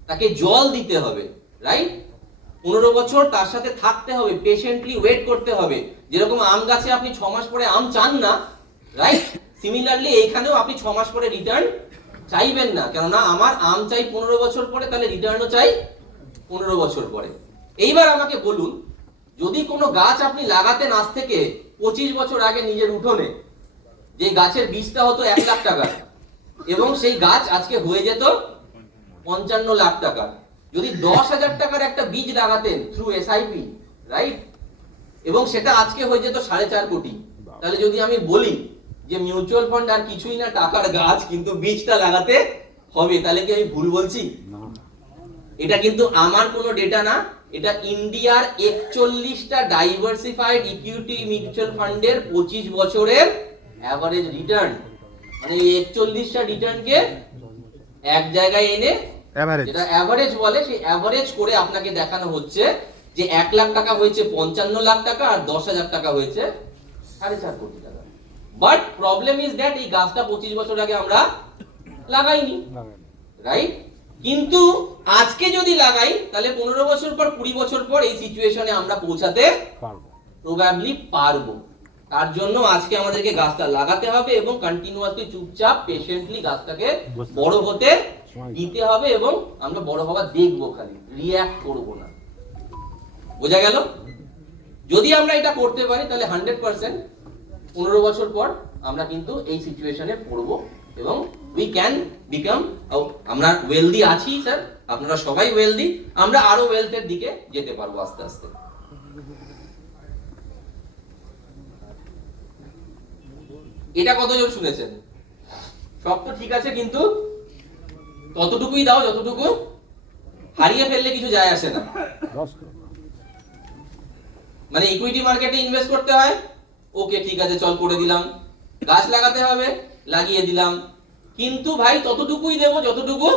তাকে জল দিতে হবে, রাইট? 15 বছর তার সাথে থাকতে হবে, পেশেন্টলি ওয়েট করতে হবে। যেরকম আম গাছে আপনি 6 মাস পরে আম চান না, রাইট? সিমিলারলি এইখানেও আপনি 6 মাস পরে রিটার্ন চাইবেন না, কেননা আমার আম চাই 15 বছর পরে, তাহলে রিটার্নও চাই 15 বছর পরে। এইবার আমাকে বলুন, যদি কোনো গাছ আপনি লাগাতেন আজ থেকে 25 বছর আগে নিজের উঠোনে, যে গাছের বীজটা হতো 1 লাখ টাকা এবং সেই গাছ আজকে হয়ে যেত 55 লাখ টাকা। যদি 10,000 টাকার একটা বীজ লাগাতেন থ্রু এসআইপি, রাইট? এবং সেটা আজকে হয়ে যেত 4.5 কোটি। তাহলে যদি আমি বলি যে মিউচুয়াল ফান্ড আর কিছুই না, টাকার গাছ, কিন্তু বীজটা লাগাতে হবে, তাহলে কি আমি ভুল বলছি? এটা কিন্তু আমার কোনো ডেটা না, এটা ইন্ডিয়ার 41টা ডাইভার্সিফাইড ইকুইটি মিউচুয়াল ফান্ডের 25 বছরের অ্যাভারেজ রিটার্ন। মানে এই 41টা রিটার্নকে এক জায়গায় এনে যেটা অ্যাভারেজ বলে, সেই অ্যাভারেজ করে আপনাকে দেখানো হচ্ছে যে 1 লাখ টাকা হয়েছে 55 লাখ টাকা আর 10,000 টাকা হয়েছে 4.5 কোটি টাকা। বাট প্রবলেম ইজ দ্যাট এই গাছটা 25 বছর আগে আমরা লাগাইনি, রাইট? কিন্তু আজকে যদি লাগাই তাহলে 15 বছর পর 20 বছর পর এই সিচুয়েশনে আমরা পৌঁছাতে প্রবাবলি পারবো। তার জন্য আজকে আমাদেরকে গাছটা লাগাতে হবে এবং কন্টিনিউয়াসলি চুপচাপ পেশেন্টলি গাছটাকে বড় হতে দিতে হবে, এবং আমরা বড় হওয়া দেখবো, খালি রিঅ্যাক্ট করব না। বোঝা গেল? যদি আমরা এটা করতে পারি তাহলে 100% 15 বছর পর আমরা কিন্তু এই সিচুয়েশনে পড়বো এবং উই ক্যান বিকাম, আমরা ওয়েলদি আছি স্যার, আপনারা সবাই ওয়েলদি, আমরা আরো ওয়েলথের দিকে যেতে পারবো আস্তে আস্তে। এটা কতজন শুনেছেন? সব তো ঠিক আছে, কিন্তু ততটুকুই দাও যতটুকু হারিয়ে ফেললে কিছু যায় আসে না। মানে ইকুইটি মার্কেটে ইনভেস্ট করতে হয়, ওকে ঠিক আছে চল করে দিলাম। গাছ লাগাতে হবে, লাগিয়ে দিলাম, কিন্তু ভাই ততটুকুই দেবো যতটুকু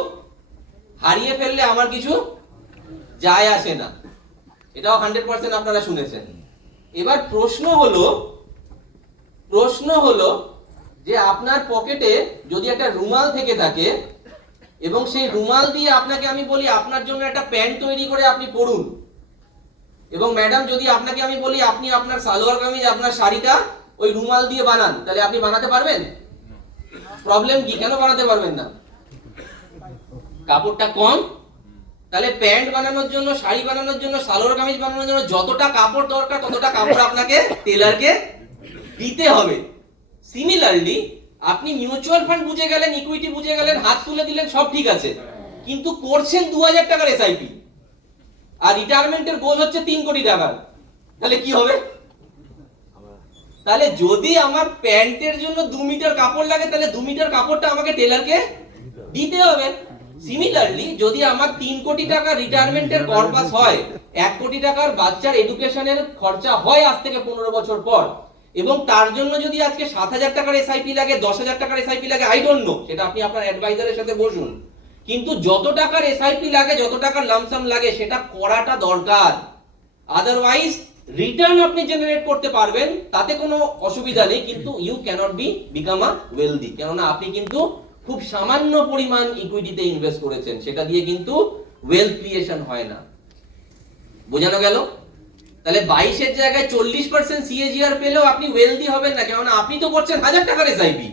হারিয়ে ফেললে আমার কিছু যায় আসে না। এটাও 100% আপনারা শুনেছেন। এবার প্রশ্ন হলো যে আপনার পকেটে যদি একটা রুমাল থেকে থাকে এবং সেই রুমাল দিয়ে আপনাকে আমি বলি আপনার জন্য একটা প্যান্ট তৈরি করে আপনি পরুন, এবং ম্যাডাম যদি আপনাকে আমি বলি আপনি আপনার সালোয়ার কামিজ আপনার শাড়িটা ওই রুমাল দিয়ে বানান, তাহলে আপনি বানাতে পারবেন? প্রবলেম কি, কেন বানাতে পারবেন না? কাপড়টা কম। তাহলে প্যান্ট বানানোর জন্য, শাড়ি বানানোর জন্য, সালোয়ার কামিজ বানানোর জন্য যতটা কাপড় দরকার ততটা কাপড় আপনাকে টেলারকে দিতে হবে। সিমিলারলি আপনি মিউচুয়াল ফান্ড বুঝে গেলেন, ইকুইটি বুঝে গেলেন, হাত তুলে দিলেন, সব ঠিক আছে, কিন্তু করছেন 2000 টাকার এসআইপি আর রিটায়ারমেন্টের গোল হচ্ছে 3 কোটি টাকার, তাহলে কি হবে? তাহলে যদি আমার প্যান্টের জন্য 2 মিটার কাপড় লাগে, তাহলে 2 মিটার কাপড়টা আমাকে টেলারকে দিতে হবে। সিমিলারলি যদি আমার 3 কোটি টাকা রিটায়ারমেন্টের কর্পাস হয়, 1 কোটি টাকার বাচ্চার এডুকেশনের খরচা হয় আজ থেকে 15 বছর পর, এবং তার জন্য যদি আজকে 7,000 টাকার এসআইপি লাগে, 10,000 টাকার এসআইপি লাগে, আই ডোন্ট নো, সেটা আপনি আপনার অ্যাডভাইজারের সাথে বসুন, কিন্তু যত টাকার এসআইপি লাগে, যত টাকার লামসাম লাগে, সেটা করাটা দরকার। আদারওয়াইজ রিটার্ন আপনি জেনারেট করতে পারবেন, তাতে কোনো অসুবিধা নেই, কিন্তু you cannot be become a wealthy, কেননা আপনি কিন্তু খুব সামান্য পরিমাণ ইকুইটিতে ইনভেস্ট করেছেন, সেটা দিয়ে কিন্তু ওয়েলথ ক্রিয়েশন হয় না। বোঝানো গেল? তাহলে 22 এর জায়গায় 40% সিএজিআর পেলেও আপনি ওয়েলদি হবেন না, কেননা আপনি তো করছেন 1000 টাকার এসআইপি,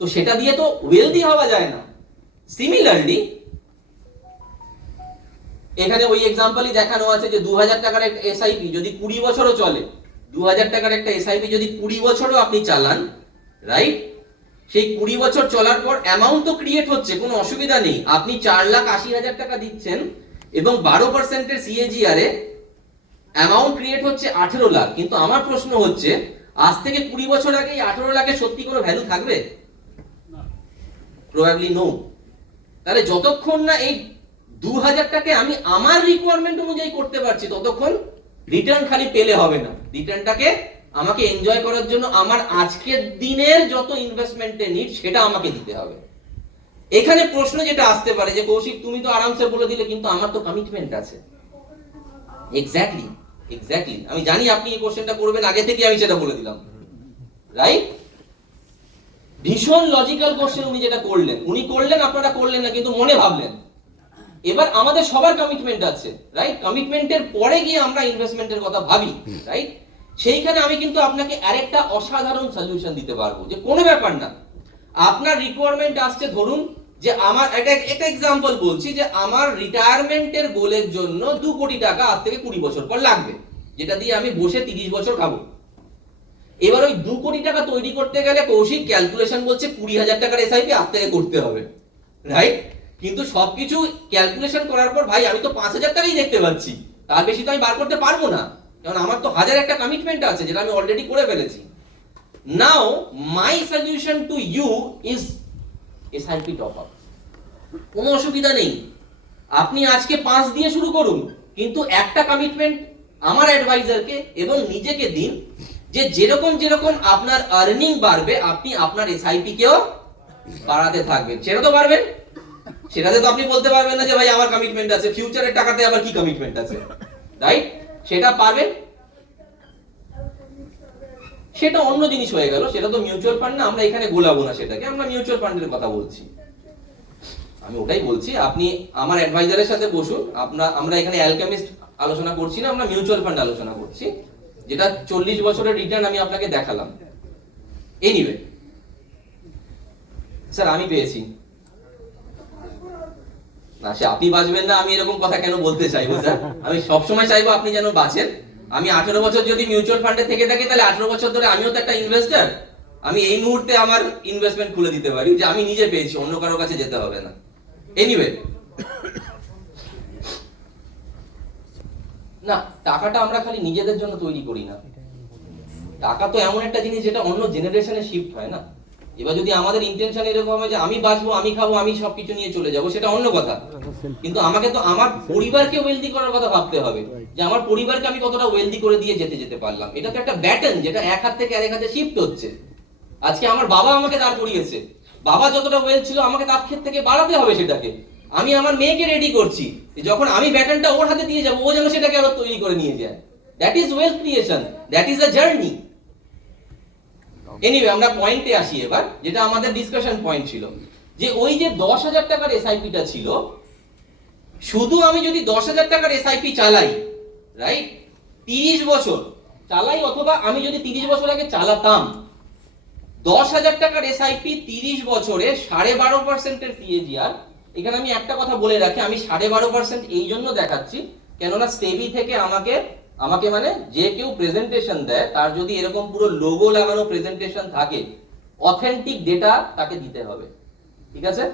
তো সেটা দিয়ে তো ওয়েলদি হওয়া যায় না। সিমিলারলি এখানে ওই এক্সাম্পলই দেখানো আছে যে 2000 টাকার একটা এসআইপি যদি 20 বছরও চলে, 2000 টাকার একটা এসআইপি যদি 20 বছরও আপনি চালান, রাইট, সেই 20 বছর চলার পর অ্যামাউন্ট তো ক্রিয়েট হচ্ছে, কোনো অসুবিধা নেই। আপনি 4,80,000 টাকা দিচ্ছেন এবং 12% এর সিএজিআর এ অ্যামাউন্ট ক্রিয়েট হচ্ছে 18 লাখ, কিন্তু আমার প্রশ্ন হচ্ছে আজ থেকে 20 বছর আগে এই 18 লাখের সত্যি কোনো ভ্যালু থাকবে? Probably no. তাহলে যতক্ষণ না এই 2000 টাকে আমি আমার রিকোয়ারমেন্ট অনুযায়ী করতে পারছি, ততক্ষণ রিটার্ন খালি পেলে হবে না, রিটার্নটাকে আমাকে এনজয় করার জন্য আমার আজকের দিনের যত ইনভেস্টমেন্টের নিড সেটা আমাকে দিতে হবে। এখানে প্রশ্ন যেটা আসতে পারে যে কৌশিক তুমি তো আরামসে বলে দিলে, কিন্তু আমার তো কমিটমেন্ট আছে। এক্স্যাক্টলি, আমি জানি আপনি এই কোশ্চেনটা করবেন, আগে থেকে আমি সেটা বলে দিলাম, রাইট? ভীষণ লজিক্যাল কোশ্চেন উনি যেটা করলেন, আপনারা করলেন না, কিন্তু মনে ভাবলেন। এবার আমাদের সবার কমিটমেন্ট আছে, রাইট? কমিটমেন্টের পরে গিয়ে আমরা ইনভেস্টমেন্টের কথা ভাবি, রাইট? সেইখানে আমি কিন্তু আপনাকে আরেকটা অসাধারণ সলিউশন দিতে পারবো, যে কোনো ব্যাপার না, আপনার রিকোয়ারমেন্ট আসছে, ধরুন যে আমার একটা এক্সাম্পল বলছি, যে আমার রিটায়ারমেন্টের গোলের জন্য 2 কোটি টাকা আজ থেকে 20 বছর পর লাগবে, যেটা দিয়ে আমি বসে 30 বছর খাবো। এবার ওই 2 কোটি টাকা তৈরি করতে গেলে কৌশিক ক্যালকুলেশন বলছে 20,000 টাকার এসআইপি আজ থেকে করতে হবে, রাইট? কিন্তু সবকিছু ক্যালকুলেশন করার পর ভাই আমি তো 5,000 টাকাই দেখতে পাচ্ছি, তার বেশি তো আমি বার করতে পারবো না, কারণ আমার তো 1000 একটা কমিটমেন্ট আছে যেটা আমি অলরেডি করে ফেলেছি। Now my solution to you is SIP top up. কোনো অসুবিধা নেই, আপনি আজকে 5 দিয়ে শুরু করুন, কিন্তু একটা কমিটমেন্ট আমার অ্যাডভাইজারকে এবং নিজেকে দিন, যে যেরকম যেরকম আপনার আর্নিং বাড়বে আপনি আপনার এসআইপি কেও বাড়াতে থাকবেন। সেটা তো পারবেন, সেটাতে তো আপনি বলতে পারবেন না যে ভাই আমার কমিটমেন্ট আছে, ফিউচারের টাকাতে আবার কি কমিটমেন্ট আছে, রাইট? সেটা পারবেন, সেটা অন্য জিনিস হয়ে গেল, সেটা তো মিউচুয়াল ফান্ড না, আমরা এখানে গোলাবো না সেটাকে, আমরা মিউচুয়াল ফান্ডের কথা বলছি। আমি ওটাই বলছি, আপনি আমার অ্যাডভাইজারের সাথে বসুন, আমরা এখানে অ্যালকেমিস্ট আলোচনা করছি না, আমরা মিউচুয়াল ফান্ড আলোচনা করছি, যেটা 40 বছরের রিটার্ন আমি আপনাকে দেখালাম। এনিওয়ে স্যার আমি পেয়েছি না, সে আপনি বাঁচবেন না আমি এরকম কথা কেন বলতে চাইবো স্যার? আমি সবসময় চাইবো আপনি যেন বাঁচেন। আমি 18 বছর যদি মিউচুয়াল ফান্ডে থেকে থাকি, তাহলে 18 বছর ধরে আমিও তো একটা ইনভেস্টার, আমি এই মুহূর্তে আমার ইনভেস্টমেন্ট খুলে দিতে পারি, যে আমি নিজে পেয়েছি, অন্য কারো কাছে যেতে হবে না। এনিওয়ে, না টাকাটা আমরা খালি নিজেদের জন্য তৈরি করি না, টাকা তো এমন একটা জিনিস যেটা অন্য জেনারেশনে শিফট হয় না। এবার যদি আমাদের ইন্টেনশন এরকম হয় যে আমি বাঁচবো, আমি খাবো, আমি সবকিছু নিয়ে চলে যাবো, সেটা অন্য কথা। কিন্তু আমাকে তো আমার পরিবারকে ওয়েলদি করার কথা ভাবতে হবে, যে আমার পরিবারকে আমি কতটা ওয়েলদি করে দিয়ে যেতে পারলাম। এটা তো একটা ব্যাটন যেটা এক হাত থেকে আরেক হাতে শিফট হচ্ছে। আজকে আমার বাবা আমাকে দাঁড় করিয়েছে, বাবা যতটা ওয়েল ছিল আমাকে তার ক্ষেত্রে থেকে বাড়াতে হবে সেটাকে। আমি আমার মেয়েকে রেডি করছি, যখন আমি ব্যাটনটা ওর হাতে দিয়ে যাবো, ও যেন সেটাকে আরো তৈরি করে নিয়ে যায়। That is wealth creation, that is a journey. Anyway, আমরা পয়েন্টে আসি এবার, যেটা আমাদের ডিসকাশন পয়েন্ট ছিল, যে ওই যে 10,000 টাকার এসআইপিটা ছিল, শুধু আমি যদি 10,000 টাকার এসআইপি চালাই, রাইট, 30 বছর চালাই, অথবা আমি যদি 30 বছর আগে চালাতাম, 10,000 টাকার এসআইপি 30 বছরে 12.5% এর সিএজিআর। এখানে আমি একটা কথা বলে রাখি, আমি 12.5% এই জন্য দেখাচ্ছি, কেননা সেবি থেকে আমাকে মানে যে কেউ প্রেজেন্টেশন দেয়, তার যদি এরকম পুরো লোগো লাগানো প্রেজেন্টেশন থাকে, অথেন্টিক ডেটা তাকে দিতে হবে, ঠিক আছে?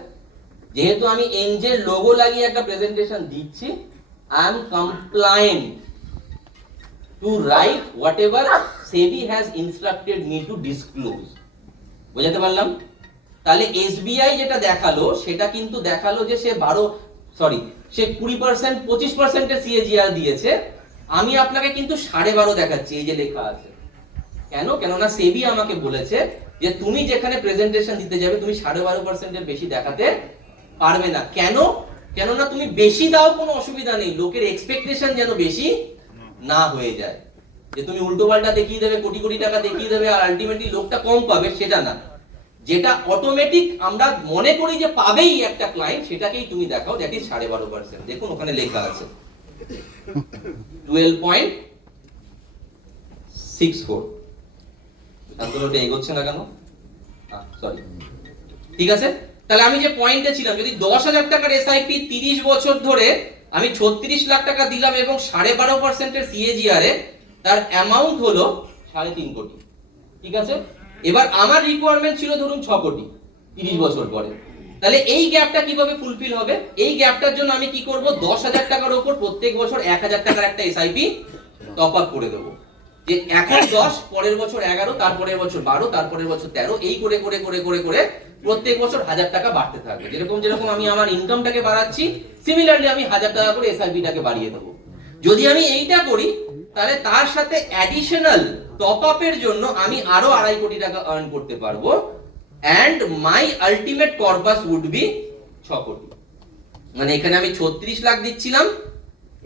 যেহেতু আমি এনজে লোগো লাগিয়ে একটা প্রেজেন্টেশন দিচ্ছি, I am compliant to right whatever SEBI has instructed me to disclose. বুঝাতে পারলাম? তাহলে এসবিআই যেটা দেখালো, সেটা কিন্তু দেখালো যে সে 20% 25% এর সিএজিআর দিয়েছে। আমি আপনাকে কিন্তু 12.5 দেখাচ্ছি, এই যে লেখা আছে। কেন? কেননা সেবি আমাকে বলেছে যে তুমি যেখানে প্রেজেন্টেশন দিতে যাবে, তুমি 12.5% এর বেশি দেখাতে পারবে না। কেন? কেননা তুমি বেশি দাও, কোনো অসুবিধা নেই, লোকের এক্সপেকটেশন যেন বেশি না হয়ে যায়, যে তুমি উল্টো পাল্টা দেখিয়ে দেবে, কোটি কোটি টাকা দেখিয়ে দেবে, আর আলটিমেটলি লোকটা কম পাবে, সেটা না। যেটা অটোমেটিক আমরা মনে করি যে পাবেই একটা ক্লায়েন্ট, সেটাকেই তুমি দেখাও, দ্যাট ইজ 12.5%। দেখুন ওখানে লেখা আছে 12.64। আন্দোলনটা এগোচ্ছে না কেন? সরি, ঠিক আছে। তাহলে আমি যে পয়েন্টে ছিলাম, যদি 10,000 টাকার এসআইপি 30 বছর ধরে আমি 36 লাখ টাকা দিলাম এবং 12.5% এর সিএজিআর এ, তার অ্যামাউন্ট হলো 3.5 কোটি, ঠিক আছে। এবার আমার রিকোয়ারমেন্ট ছিল ধরুন 6 কোটি 30 বছর পরে। তাহলে এই গ্যাপটা কিভাবে ফুলফিল হবে? এই গ্যাপটার জন্য আমি কি করব? 10,000 টাকার উপর প্রত্যেক বছর 1,000 টাকার একটা এসআইপি টপ আপ করে দেবো, যে এখন 10, পরের বছর 11, তারপরের বছর 12, তারপরের বছর 13, এই করে করে করে করে করে প্রত্যেক বছর 1,000 টাকা বাড়তে থাকবে। যেরকম আমি আমার ইনকামটাকে বাড়াচ্ছি, সিমিলারলি আমি 1,000 টাকা করে এসআইপিটাকে বাড়িয়ে দেবো। যদি আমি এইটা করি, তাহলে তার সাথে অ্যাডিশনাল টপ আপের জন্য আমি আরো 2.5 কোটি টাকা আর্ন করতে পারবো, and my ultimate corpus would be 6 crore. মানে এখানে আমি 36 লাখ দিচ্ছিলাম,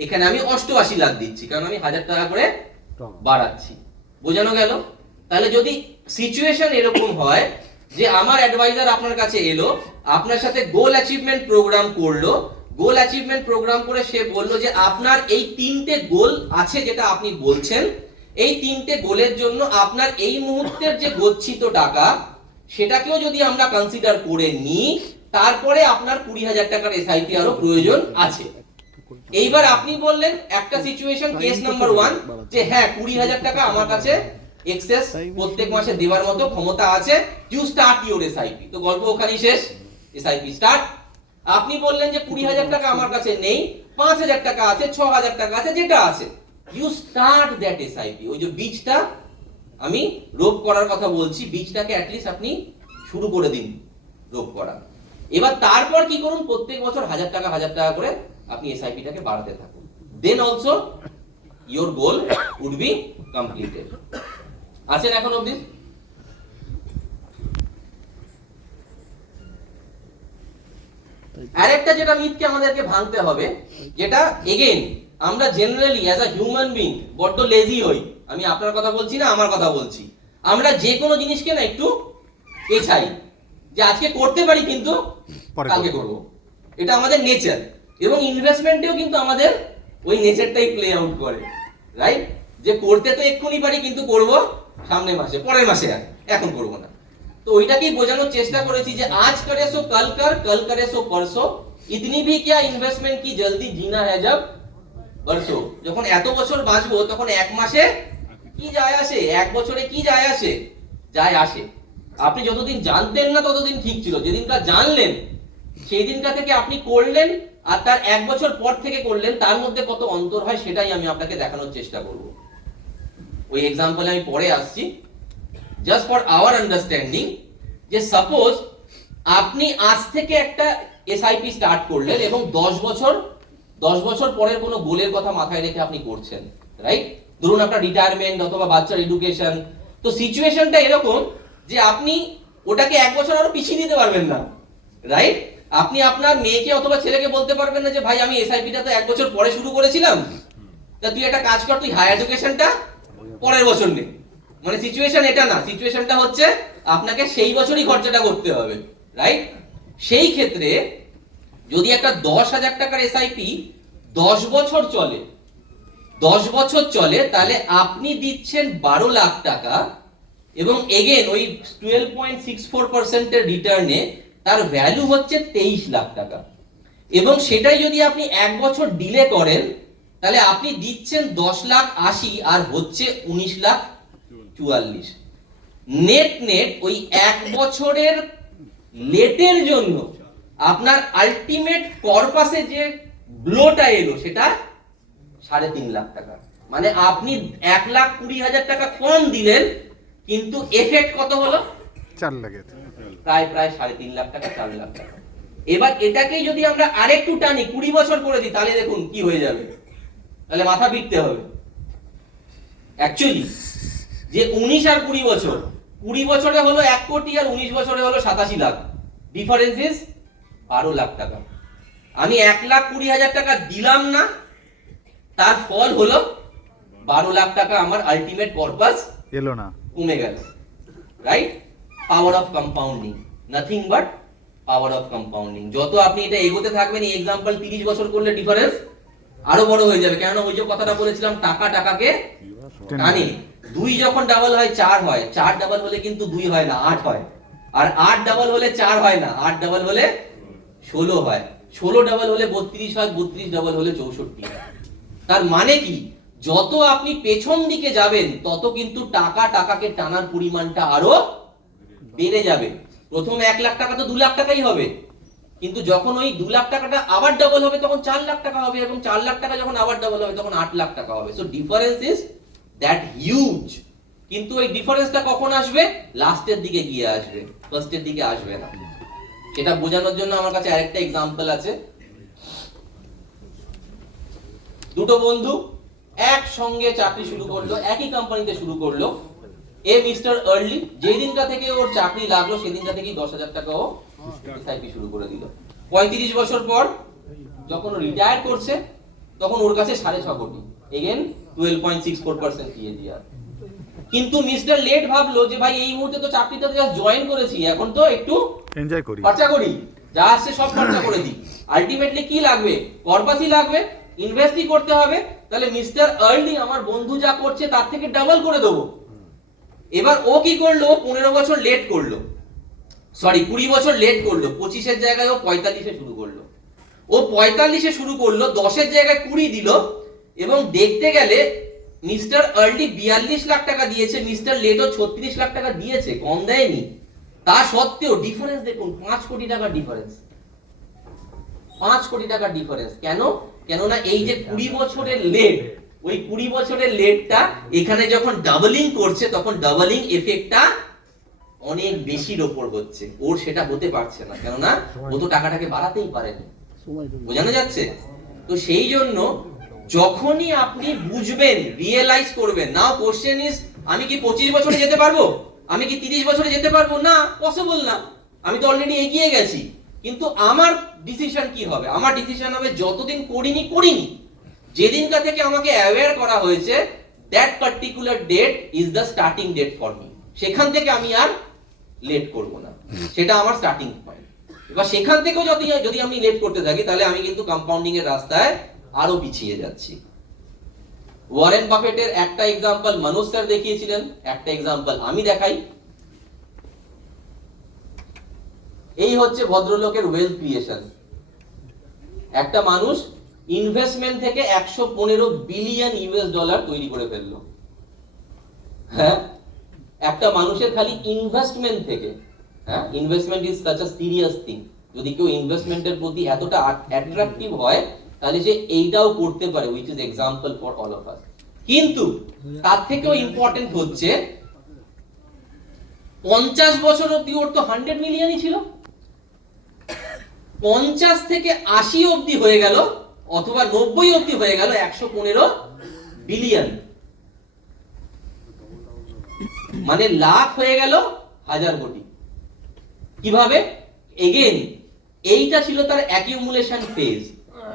এখানে আমি 88 লাখ দিচ্ছি, কারণ আমি 1,000 টাকা করে বাড়াচ্ছি। বোঝানো গেল? তাহলে যদি সিচুয়েশন এরকম হয় যে আমার অ্যাডভাইজার আপনার কাছে এলো, আপনার সাথে গোল অ্যাচিভমেন্ট প্রোগ্রাম করলো, গোল অ্যাচিভমেন্ট প্রোগ্রাম করে সে বললো যে আপনার এই 3টে গোল আছে যেটা আপনি বলছেন, এই 3টে গোলের জন্য আপনার এই মুহূর্তের যে গচ্ছিত টাকা, সেটাকেও যদি আমরা কনসিডার করে নিই, তারপরে আপনার 20,000 টাকার এসআইপি আরো প্রয়োজন আছে। এইবার আপনি বললেন একটা সিচুয়েশন, কেস নাম্বার 1, যে হ্যাঁ 20,000 টাকা আমার কাছে এক্সেস প্রত্যেক মাসে দেওয়ার মতো ক্ষমতা আছে, ইউ স্টার্ট ইউর এসআইপি। তো গল্প ওখানেই শেষ, এসআইপি স্টার্ট। আপনি বললেন যে 20,000 টাকা আমার কাছে নেই, 5,000 টাকা আছে, 6,000 টাকা আছে, যেটা আছে, ইউ স্টার্ট দ্যাট এসআইপি। ওই যে বীজটা আমি রোপ করার কথা বলছি, বীজটাকে অ্যাটলিস্ট আপনি শুরু করে দিন রোপ করা। এবার তারপর কি করুন? প্রত্যেক বছর 1,000 টাকা করে আপনি এসআইপিটাকে বাড়াতে থাকুন। Then also your goal would be completed. আছেন এখন অবধি? আরেকটা যেটা মিথকে আমাদেরকে ভাঙতে হবে, যেটা এগেইন আমরা generally as a human being বড্ড লেজি হই। আমি আপনার কথা বলছি না, আমার কথা বলছি। আমরা যে কোনো জিনিসকে না একটু পেছাই, যে আজকে করতে পারি কিন্তু কালকে করব, এটা আমাদের নেচার। এবং ইনভেস্টমেন্টেও কিন্তু আমাদের ওই নেচারটাই প্লে আউট করে, রাইট? যে করতে তো এক্ষুনি পারি, কিন্তু করব সামনের মাসে, পরের মাসে, এখন করব না। তো ওইটাকেই বোঝানোর চেষ্টা করেছি যে আজ করে সো কল করে সো পরসো, ইতনি ভি কিয়া ইনভেস্টমেন্ট কি জলদি জিনা হ্যায় জব বরসো। যখন এত বছর বাঁচবো, তখন এক মাসে কি যায় আসে, এক বছরে কি যায় আসে? যায় আসে। আপনি যতদিন জানতেন না ততদিন ঠিক ছিল, যেদিনকার জানলেন সেই দিনটা থেকে আপনি করলেন, আর তার 1 বছর পর থেকে করলেন, তার মধ্যে কত অন্তর হয় সেটাই আমি আপনাকে দেখানোর চেষ্টা করব। ওই এক্সাম্পলে আমি পরে আসছি। জাস্ট ফর আওয়ার আন্ডারস্ট্যান্ডিং, যে সাপোজ আপনি আজ থেকে একটা এসআইপি স্টার্ট করলেন এবং 10 বছর পরের কোনো গোলের কথা মাথায় রেখে আপনি করছেন, রাইট? ধরুন আপনার রিটায়ারমেন্ট অথবা বাচ্চার এডুকেশন। তো সিচুয়েশনটা এরকম যে আপনি ওটাকে 1 বছর আরো পিছিয়ে দিতে পারবেন না, রাইট? আপনি আপনার মেয়েকে অথবা ছেলেকে বলতে পারবেন না যে ভাই আমি এসআইপিটা তো 1 বছর পরে শুরু করেছিলাম, তা তুই একটা কাজ কর, তুই হায়ার এডুকেশনটা পরের বছর নে। মানে সিচুয়েশন এটা না, সিচুয়েশনটা হচ্ছে আপনাকে সেই বছরই খরচাটা করতে হবে, রাইট? সেই ক্ষেত্রে যদি একটা 10,000 টাকার এসআইপি 10 বছর চলে, 10 বছর চলে, তাহলে আপনি দিচ্ছেন 12 লাখ টাকা এবং এগেন ওই 12.64% এর রিটার্নে তার ভ্যালু হচ্ছে 23 লাখ টাকা। এবং সেটাই যদি আপনি 1 বছর ডিলে করেন তাহলে আপনি দিচ্ছেন 10,80,000 আর হচ্ছে 19,44,000। নেট ওই 1 বছরের লেটের জন্য আপনার আলটিমেট কর্পাসে যে ব্লোটা এলো সেটা 3.5 লাখ টাকা। মানে আপনি 1,20,000 টাকা কম দিলেন, কিন্তু এফেক্ট কত হলো? 4 লাখ, প্রায় 3.5 লাখ টাকা, 4 লাখ টাকা। এবার এটাকেই যদি আমরা আরেকটু টানি 20 বছর করে দিই, তাহলে দেখুন কি হয়ে যাবে। তাহলে মাথা পিটতে হবে অ্যাকচুয়ালি যে 19 আর 20 বছর, 20 বছরে হলো 1 কোটি আর 19 বছরে হলো 87 লাখ। ডিফারেন্স ইজ 12 লাখ টাকা। আমি 1,20,000 টাকা দিলাম না, তার ফল হলো 12 লাখ টাকা আমার আলটিমেট পারপাস এলো না, কমে গেল, right? Power of compounding, nothing but power of compounding. যত আপনি এটা এগোতে থাকবেন, এই এক্সাম্পল 30 বছর করলে ডিফারেন্স আরো বড় হয়ে যাবে। কেন? ওই যে কথাটা বলেছিলাম, টাকা টাকাকে টানে। 2 যখন ডাবল হয় 4 হয়, 4 ডাবল হলে কিন্তু 2 হয় না, 8 হয়। আর 8 ডাবল হলে 4 হয় না, 8 ডাবল হলে 16 হয়। 16 ডাবল হলে 32 হয়, 32 ডাবল হলে 64 হয়। তার মানে কি, যত আপনি পেছন দিকে যাবেন তত কিন্তু টাকা টাকাকে টানার পরিমাণটা আরো বেড়ে যাবে। প্রথম 1 লাখ টাকা তো 2 লাখ টাকাই হবে, কিন্তু যখন ওই 2 লাখ টাকাটা আবার ডাবল হবে তখন 4 লাখ টাকা হবে, এবং 4 লাখ টাকা যখন আবার ডাবল হবে তখন 8 লাখ টাকা হবে। So difference is that huge. কিন্তু এই ডিফারেন্সটা কখন আসবে? লাস্টের দিকে গিয়ে আসবে, ফার্স্টের দিকে আসবে না। সেটা বোঝানোর জন্য আমার কাছে আরেকটা এক্সাম্পল আছে। দুটো বন্ধু একসঙ্গে চাকরি শুরু করলো, একই কোম্পানিতে শুরু করলো। এ মিস্টার আর্লি, যেদিনটা থেকে ওর চাকরি লাগলো সেদিনটা থেকেই 10,000 টাকা ও এসআইপি শুরু করে দিল। 35 বছর পর যখন ও রিটায়ার করছে তখন ওর কাছে 6.5 কোটি, এগেন 12.64% পিএডিআর। কিন্তু মিস্টার লেট ভাবলো যে ভাই এই মুহূর্তে তো চাকরিটা জাস্ট জয়েন করেছি, এখন তো একটু এনজয় করি, খরচা করি, যা আসছে সব খরচা করে দিই। আলটিমেটলি কি লাগবে? কর্পাসই লাগবে, ইনভেস্টই করতে হবে। তাহলে মিস্টার আর্লি আমার বন্ধু যা করছে তার থেকে ডাবল করে দেবো। এবার ও কি করলো? 15 বছর লেট করলো, 20 বছর লেট করলো। 25-এর জায়গায় ও 45-এ শুরু করলো। ও 45-এ শুরু করলো, 10-এর জায়গায় 20 দিল, এবং দেখতে গেলে মিস্টার আর্লি 42 লাখ টাকা দিয়েছে, মিস্টার লেটও 36 লাখ টাকা দিয়েছে, কম দেয়নি। তা সত্ত্বেও ডিফারেন্স দেখুন, 5 কোটি টাকার ডিফারেন্স। 5 কোটি টাকার ডিফারেন্স কেন? কেননা এই যে 20 বছরের লেট, ওই 20 বছরের লেটটা এখানে যখন ডাবলিং করছে তখন ডাবলিং এফেক্টটা অনেক বেশির ওপর হচ্ছে। ওর সেটা হতে পারছে না, কেননা ও তো টাকাটাকে বাড়াতেই পারেনি। বোঝানো যাচ্ছে? তো সেই জন্য যখনই আপনি বুঝবেন, রিয়েলাইজ করবেন, নাও কোশ্চেন ইজ, আমি কি 25 বছরে যেতে পারবো? আমি কি 30 বছরে যেতে পারবো? না, পসিবল না। আমি তো অলরেডি এগিয়ে গেছি। কিন্তু আমার ডিসিশন কি হবে? আমার ডিসিশন হবে যতদিন করিনি, যেদিনকা থেকে আমাকে অ্যাওয়্যার করা হয়েছে, that particular date is the starting date for me. সেখান থেকে আমি আর লেট করব না, সেটা আমার স্টার্টিং পয়েন্ট। এবার সেখান থেকেও যদি আমি লেট করতে থাকি তাহলে আমি কিন্তু কম্পাউন্ডিং এর রাস্তায় আরো পিছিয়ে যাচ্ছি। ওয়ারেন বাফেটের একটা এক্সাম্পল মনোজ স্যার দেখিয়েছিলেন, একটা এক্সাম্পল আমি দেখাই। এই হচ্ছে ভদ্রলোকের ওয়েলথ ক্রিয়েশন। একটা মানুষ ইনভেস্টমেন্ট থেকে 115 বিলিয়ন ইউএস ডলার তৈরি করে ফেললো। হ্যাঁ, একটা মানুষের খালি ইনভেস্টমেন্ট থেকে, হ্যাঁ, investment is such a serious thing. যদি কেউ ইনভেস্টমেন্টের প্রতি এতটা অ্যাট্রাকটিভ হয় তাহলে সে এইটাও করতে পারে, which is example for all of us. কিন্তু তার থেকেও ইম্পর্টেন্ট হচ্ছে 50 বছর অব্দি ওর তো 100 মিলিয়নই ছিল, 50 থেকে 80 অব্দি হয়ে গেল অথবা 90 অব্দি হয়ে গেল 115 বিলিয়ন, মানে লাখ হয়ে গেল 1000 কোটি। কিভাবে? এগেন এইটা ছিল তার অ্যাকিউমুলেশন ফেজ।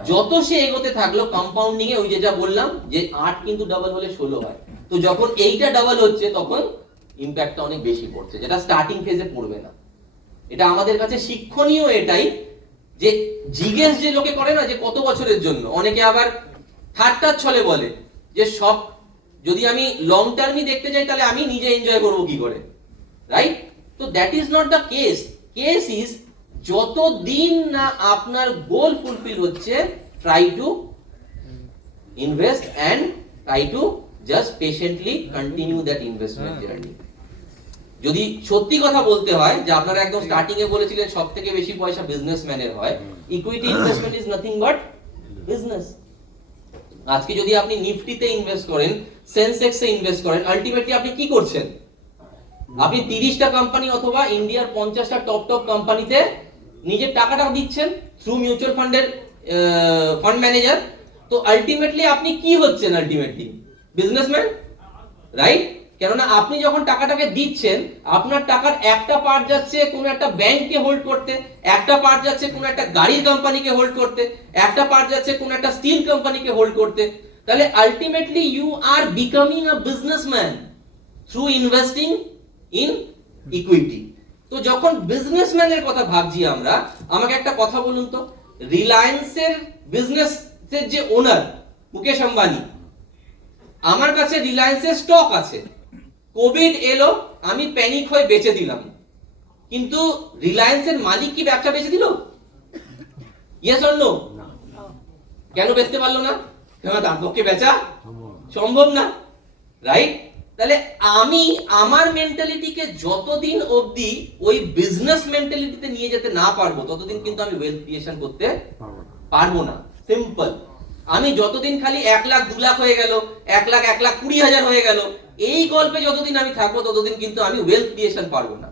যত সে এগোতে থাকলো কম্পাউন্ডিং এ, ওই যেটা বললাম যে 8 কিন্তু ডাবল হলে 16 হয়, তো যখন এইটা ডাবল হচ্ছে তখন ইমপ্যাক্টটা অনেক বেশি পড়ছে, যেটা স্টার্টিং ফেজে পড়বে না। এটা আমাদের কাছে শিক্ষণীয় এটাই যে জিজ্ঞেস যে লোকে করে না যে কত বছরের জন্য, অনেকে আবার ঠাট্টার ছলে বলে যে সব যদি আমি লং টার্মই দেখতে যাই তাহলে আমি নিজে এনজয় করবো কি করে, রাইট? তো that is not the case. Case is যতদিন না আপনার গোল ফুলফিল হচ্ছে, try to invest and try to just patiently continue that investment journey. যদি সত্যি কথা বলতে হয় যে আপনারা একদম স্টার্টিং এ বলেছিলেন সব থেকে বেশি পয়সা বিজনেসম্যানের হয়, equity investment is nothing but business. আজকে যদি আপনি নিফটিতে ইনভেস্ট করেন, সেন্সেক্সে ইনভেস্ট করেন, আলটিমেটলি আপনি কি করছেন? আপনি 30টা কোম্পানি অথবা ইন্ডিয়ার 50টা টপ কোম্পানিতে নিজের টাকাটা দিচ্ছেন থ্রু মিউচুয়াল ফান্ডের ফান্ড ম্যানেজার। তো আলটিমেটলি আপনি কি হচ্ছেন? Ultimately businessman, right? কেননা আপনি যখন টাকাটাকে দিচ্ছেন, আপনার টাকার একটা পার্ট যাচ্ছে কোনো একটা ব্যাংককে হোল্ড করতে, একটা পার্ট যাচ্ছে কোনো একটা গাড়ির কোম্পানিকে হোল্ড করতে, একটা পার্ট যাচ্ছে কোনো একটা স্টিল কোম্পানিকে হোল্ড করতে। তাহলে ultimately you are becoming a businessman through investing in equity. তো যখন বিজনেসম্যানের কথা ভাবছি আমরা, আমাকে একটা কথা বলুন তো, রিলায়েন্সের বিজনেসের যে ওনার মুকেশ আম্বানি, আমার কাছে রিলায়েন্সের স্টক আছে, কোভিড এলো আমি প্যানিক হয়ে বেচে দিলাম, কিন্তু রিলায়েন্সের মালিক কি ব্যবসা বেচে দিল? Yes or no? কেন বেচতে পারলো না? কেন তার পক্ষে বেচা সম্ভব না, রাইট? তাহলে আমি আমার মেন্টালিটিকে যতদিন অবধি ওই বিজনেস মেন্টালিটিতে নিয়ে যেতে না পারবো, ততদিন কিন্তু আমি ওয়েলথ ক্রিয়েশন করতে পারবো না। সিম্পল। আমি যতদিন খালি 1 লাখ 2 লাখ হয়ে গেল, 1 লাখ 1,20,000 হয়ে গেল, এই গল্পে যতদিন আমি থাকবো ততদিন কিন্তু আমি ওয়েলথ ক্রিয়েশন পারবো না।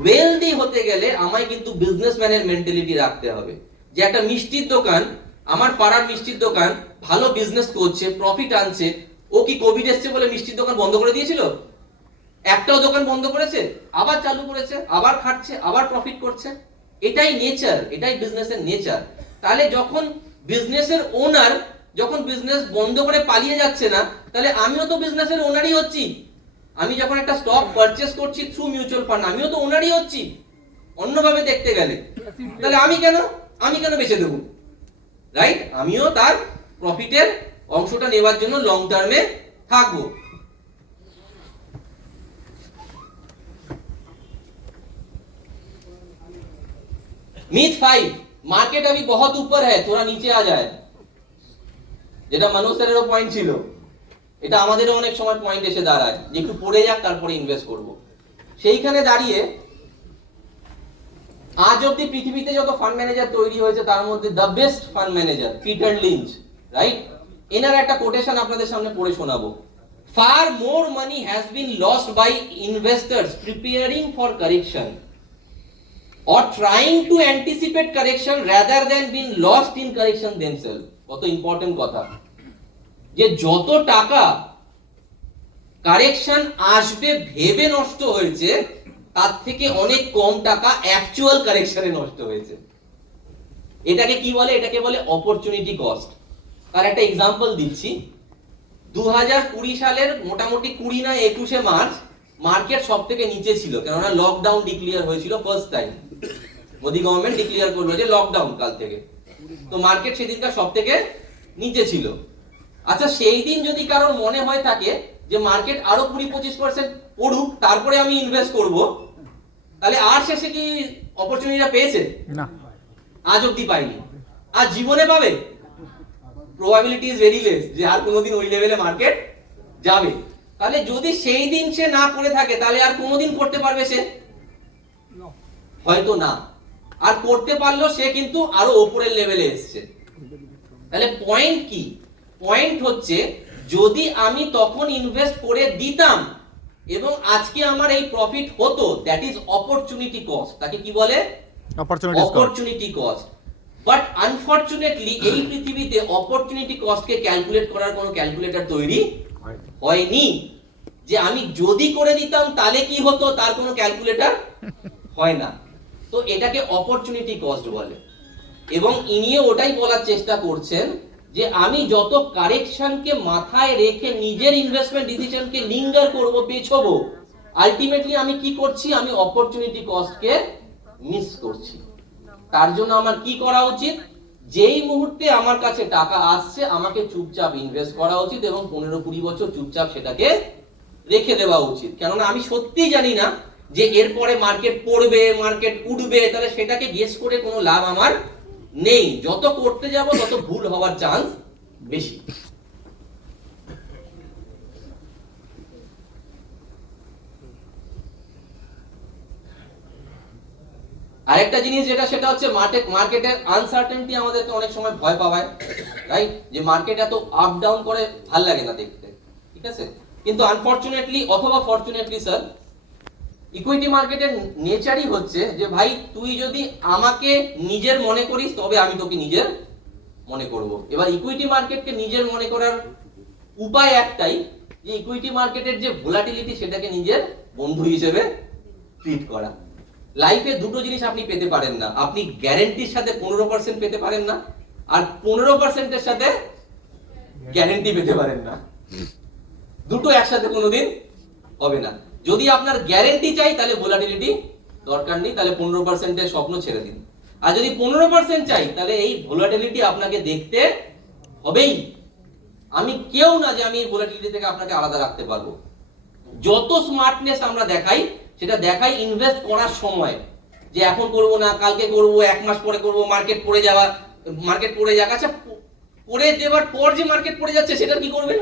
ওয়েলদি হতে গেলে আমায় কিন্তু বিজনেসম্যানের মেন্টালিটি রাখতে হবে। যে একটা মিষ্টির দোকান, আমার পাড়ার মিষ্টির দোকান ভালো বিজনেস করছে, প্রফিট আনছে, ও কি কোভিড এসছে বলে মিষ্টির দোকান বন্ধ করে দিয়েছিল? একটাও দোকান বন্ধ করেছে? আবার চালু করেছে, আবার খাচ্ছে, আবার প্রফিট করছে। এটাই নেচার, এটাই বিজনেসের নেচার। তাহলে যখন বিজনেসের ওনার যখন বিজনেস বন্ধ করে পালিয়ে যাচ্ছে না, তাহলে আমিও তো বিজনেসের ওনারই হচ্ছি। আমি যখন একটা স্টক পারচেজ করছি থ্রু মিউচুয়াল ফান্ড, আমিও তো ওনারই হচ্ছি অন্যভাবে দেখতে গেলে। তাহলে আমি কেন বেচে দেবো, রাইট? আমিও তার প্রফিটের অংশটা নেবার জন্য লং টার্মে থাকবো। मिथ 5, मार्केट अभी बहुत ऊपर है, थोड़ा नीचे आ जाए। যেটা মানুষ স্যারেরও পয়েন্ট ছিল, এটা আমাদেরও অনেক সময় পয়েন্ট এসে দাঁড়ায় যে একটু পড়ে যাক তারপরে ইনভেস্ট করব। সেইখানে দাঁড়িয়ে আজ অব্দি পৃথিবীতে যত ফান্ড ম্যানেজার তৈরি হয়েছে তার মধ্যে the best fund manager Peter Lynch, right? এনার একটা কোটেশন আপনাদের সামনে পড়ে শোনাবো। Far more money has been lost by investors preparing for correction or trying to anticipate correction rather than being lost in correction themselves. কত ইম্পর্টেন্ট কথা, যে যত টাকা কারেকশন আসবে ভেবে নষ্ট হয়েছে, তার থেকে অনেক কম টাকা অ্যাকচুয়াল কারেকশনে নষ্ট হয়েছে। এটাকে কি বলে? এটাকে বলে অপরচুনিটি কস্ট। তার একটা এক্সাম্পল দিচ্ছি। 2020 সালের মোটামুটি 20 না 21 মার্চ মার্কেট সব থেকে নিচে ছিল, কেননা লকডাউন ডিক্লেয়ার হয়েছিল first time. Modi government declare করলো যে লকডাউন কাল থেকে, তো মার্কেট সেদিনটা সব থেকে নিচে ছিল। আচ্ছা, সেই দিন যদি কারোর মনে হয় থাকে যে মার্কেট আরো 20-25% পড়ুক তারপরে আমি ইনভেস্ট করব, তাহলে আর শেষে কি অপরচুনিটিটা পেয়েছে? না, আজ অব্দি পাইনি। আর জীবনে পাবে? প্রবাবিলিটি ইজ ভেরি লেস যে আর কোনোদিন ওই লেভেলে মার্কেট যাবে। তাহলে যদি সেই দিন সে না করে থাকে, তাহলে আর কোনোদিন করতে পারবে সে? হয়তো না। আর করতে পারলেও সে কিন্তু আরো উপরের লেভেলে এসছে। তাহলে পয়েন্ট কি? পয়েন্ট হচ্ছে যদি আমি তখন ইনভেস্ট করে দিতাম এবং আজকে আমার এই প্রফিট হতো, দ্যাট ইজ অপরচুনিটি কস্ট। তাকে কি বলে? Opportunity cost. বাট আনফরচুনেটলি এই পৃথিবীতে অপরচুনিটি কস্টকে ক্যালকুলেট করার কোনো ক্যালকুলেটর তৈরি হয়নি। যে আমি যদি করে দিতাম তাহলে কি হতো, তার কোনো ক্যালকুলেটর হয় না। তো এটাকে অপরচুনিটি কস্ট বলে। এবং ইনিও ওটাই বলার চেষ্টা করছেন যে আমি যত কারেকশনকে মাথায় রেখে নিজের ইনভেস্টমেন্ট ডিসিশনকে লিঙ্গার করব, পেছবো, আলটিমেটলি আমি কি করছি, আমি অপরচুনিটি কস্টকে মিস করছি। তার জন্য আমার কি করা উচিত? যেই মুহূর্তে আমার কাছে টাকা আসছে আমাকে চুপচাপ ইনভেস্ট করা উচিত এবং 15-20 বছর চুপচাপ সেটাকে রেখে দেওয়া উচিত। কেননা আমি সত্যিই জানি না যে এরপরে মার্কেট পড়বে, মার্কেট উঠবে, তাহলে সেটাকে গেস করে কোনো লাভ আমার নেই। যত করতে যাব তত ভুল হওয়ার চান্স বেশি। আরেকটা জিনিস যেটা, সেটা হচ্ছে মার্কেটের আনসার্টেনটি আমাদেরকে অনেক সময় ভয় পাওয়ায়, রাইট? যে মার্কেট এত আপ ডাউন করে ভাল লাগে না দেখতে, ঠিক আছে? কিন্তু আনফরচুনেটলি অথবা ফরচুনেটলি স্যার, ইকুইটি মার্কেটের নেচারই হচ্ছে যে ভাই তুই যদি আমাকে নিজের মনে করিস তবে আমি তোকে নিজের মনে করব। এবার ইকুইটি মার্কেটকে নিজের মনে করার উপায় একটাই, যে ইকুইটি মার্কেটের যে ভোলাটিলিটি সেটাকে নিজের বন্ধু হিসেবে ট্রিট করা। লাইফে দুটো জিনিস আপনি পেতে পারেন না, আপনি গ্যারান্টির সাথে 15% পেতে পারেন না, আর 15%-এর সাথে গ্যারান্টি পেতে পারেন না। দুটো একসাথে কোনোদিন হবে না। যদি আপনার গ্যারান্টি চাই তাহলে ভোলাটিলিটি দরকার নেই, তাহলে 15%-এর স্বপ্ন ছেড়ে দিন। আর যদি 15% চাই তাহলে এই ভোলাটিলিটি আপনাকে দেখতে হবেই। আমি কেউ না যে আমি এই ভোলাটিলিটি থেকে আপনাকে আলাদা রাখতে পারবো। যত স্মার্টনেস আমরা দেখাই সেটা দেখাই ইনভেস্ট করার সময়, যে এখন করব না, কালকে করব, এক মাস পরে করব, মার্কেট পড়ে যাক। আচ্ছা, পড়ে যাওয়ার পর যে মার্কেট পড়ে যাচ্ছে সেটা কি করবেন?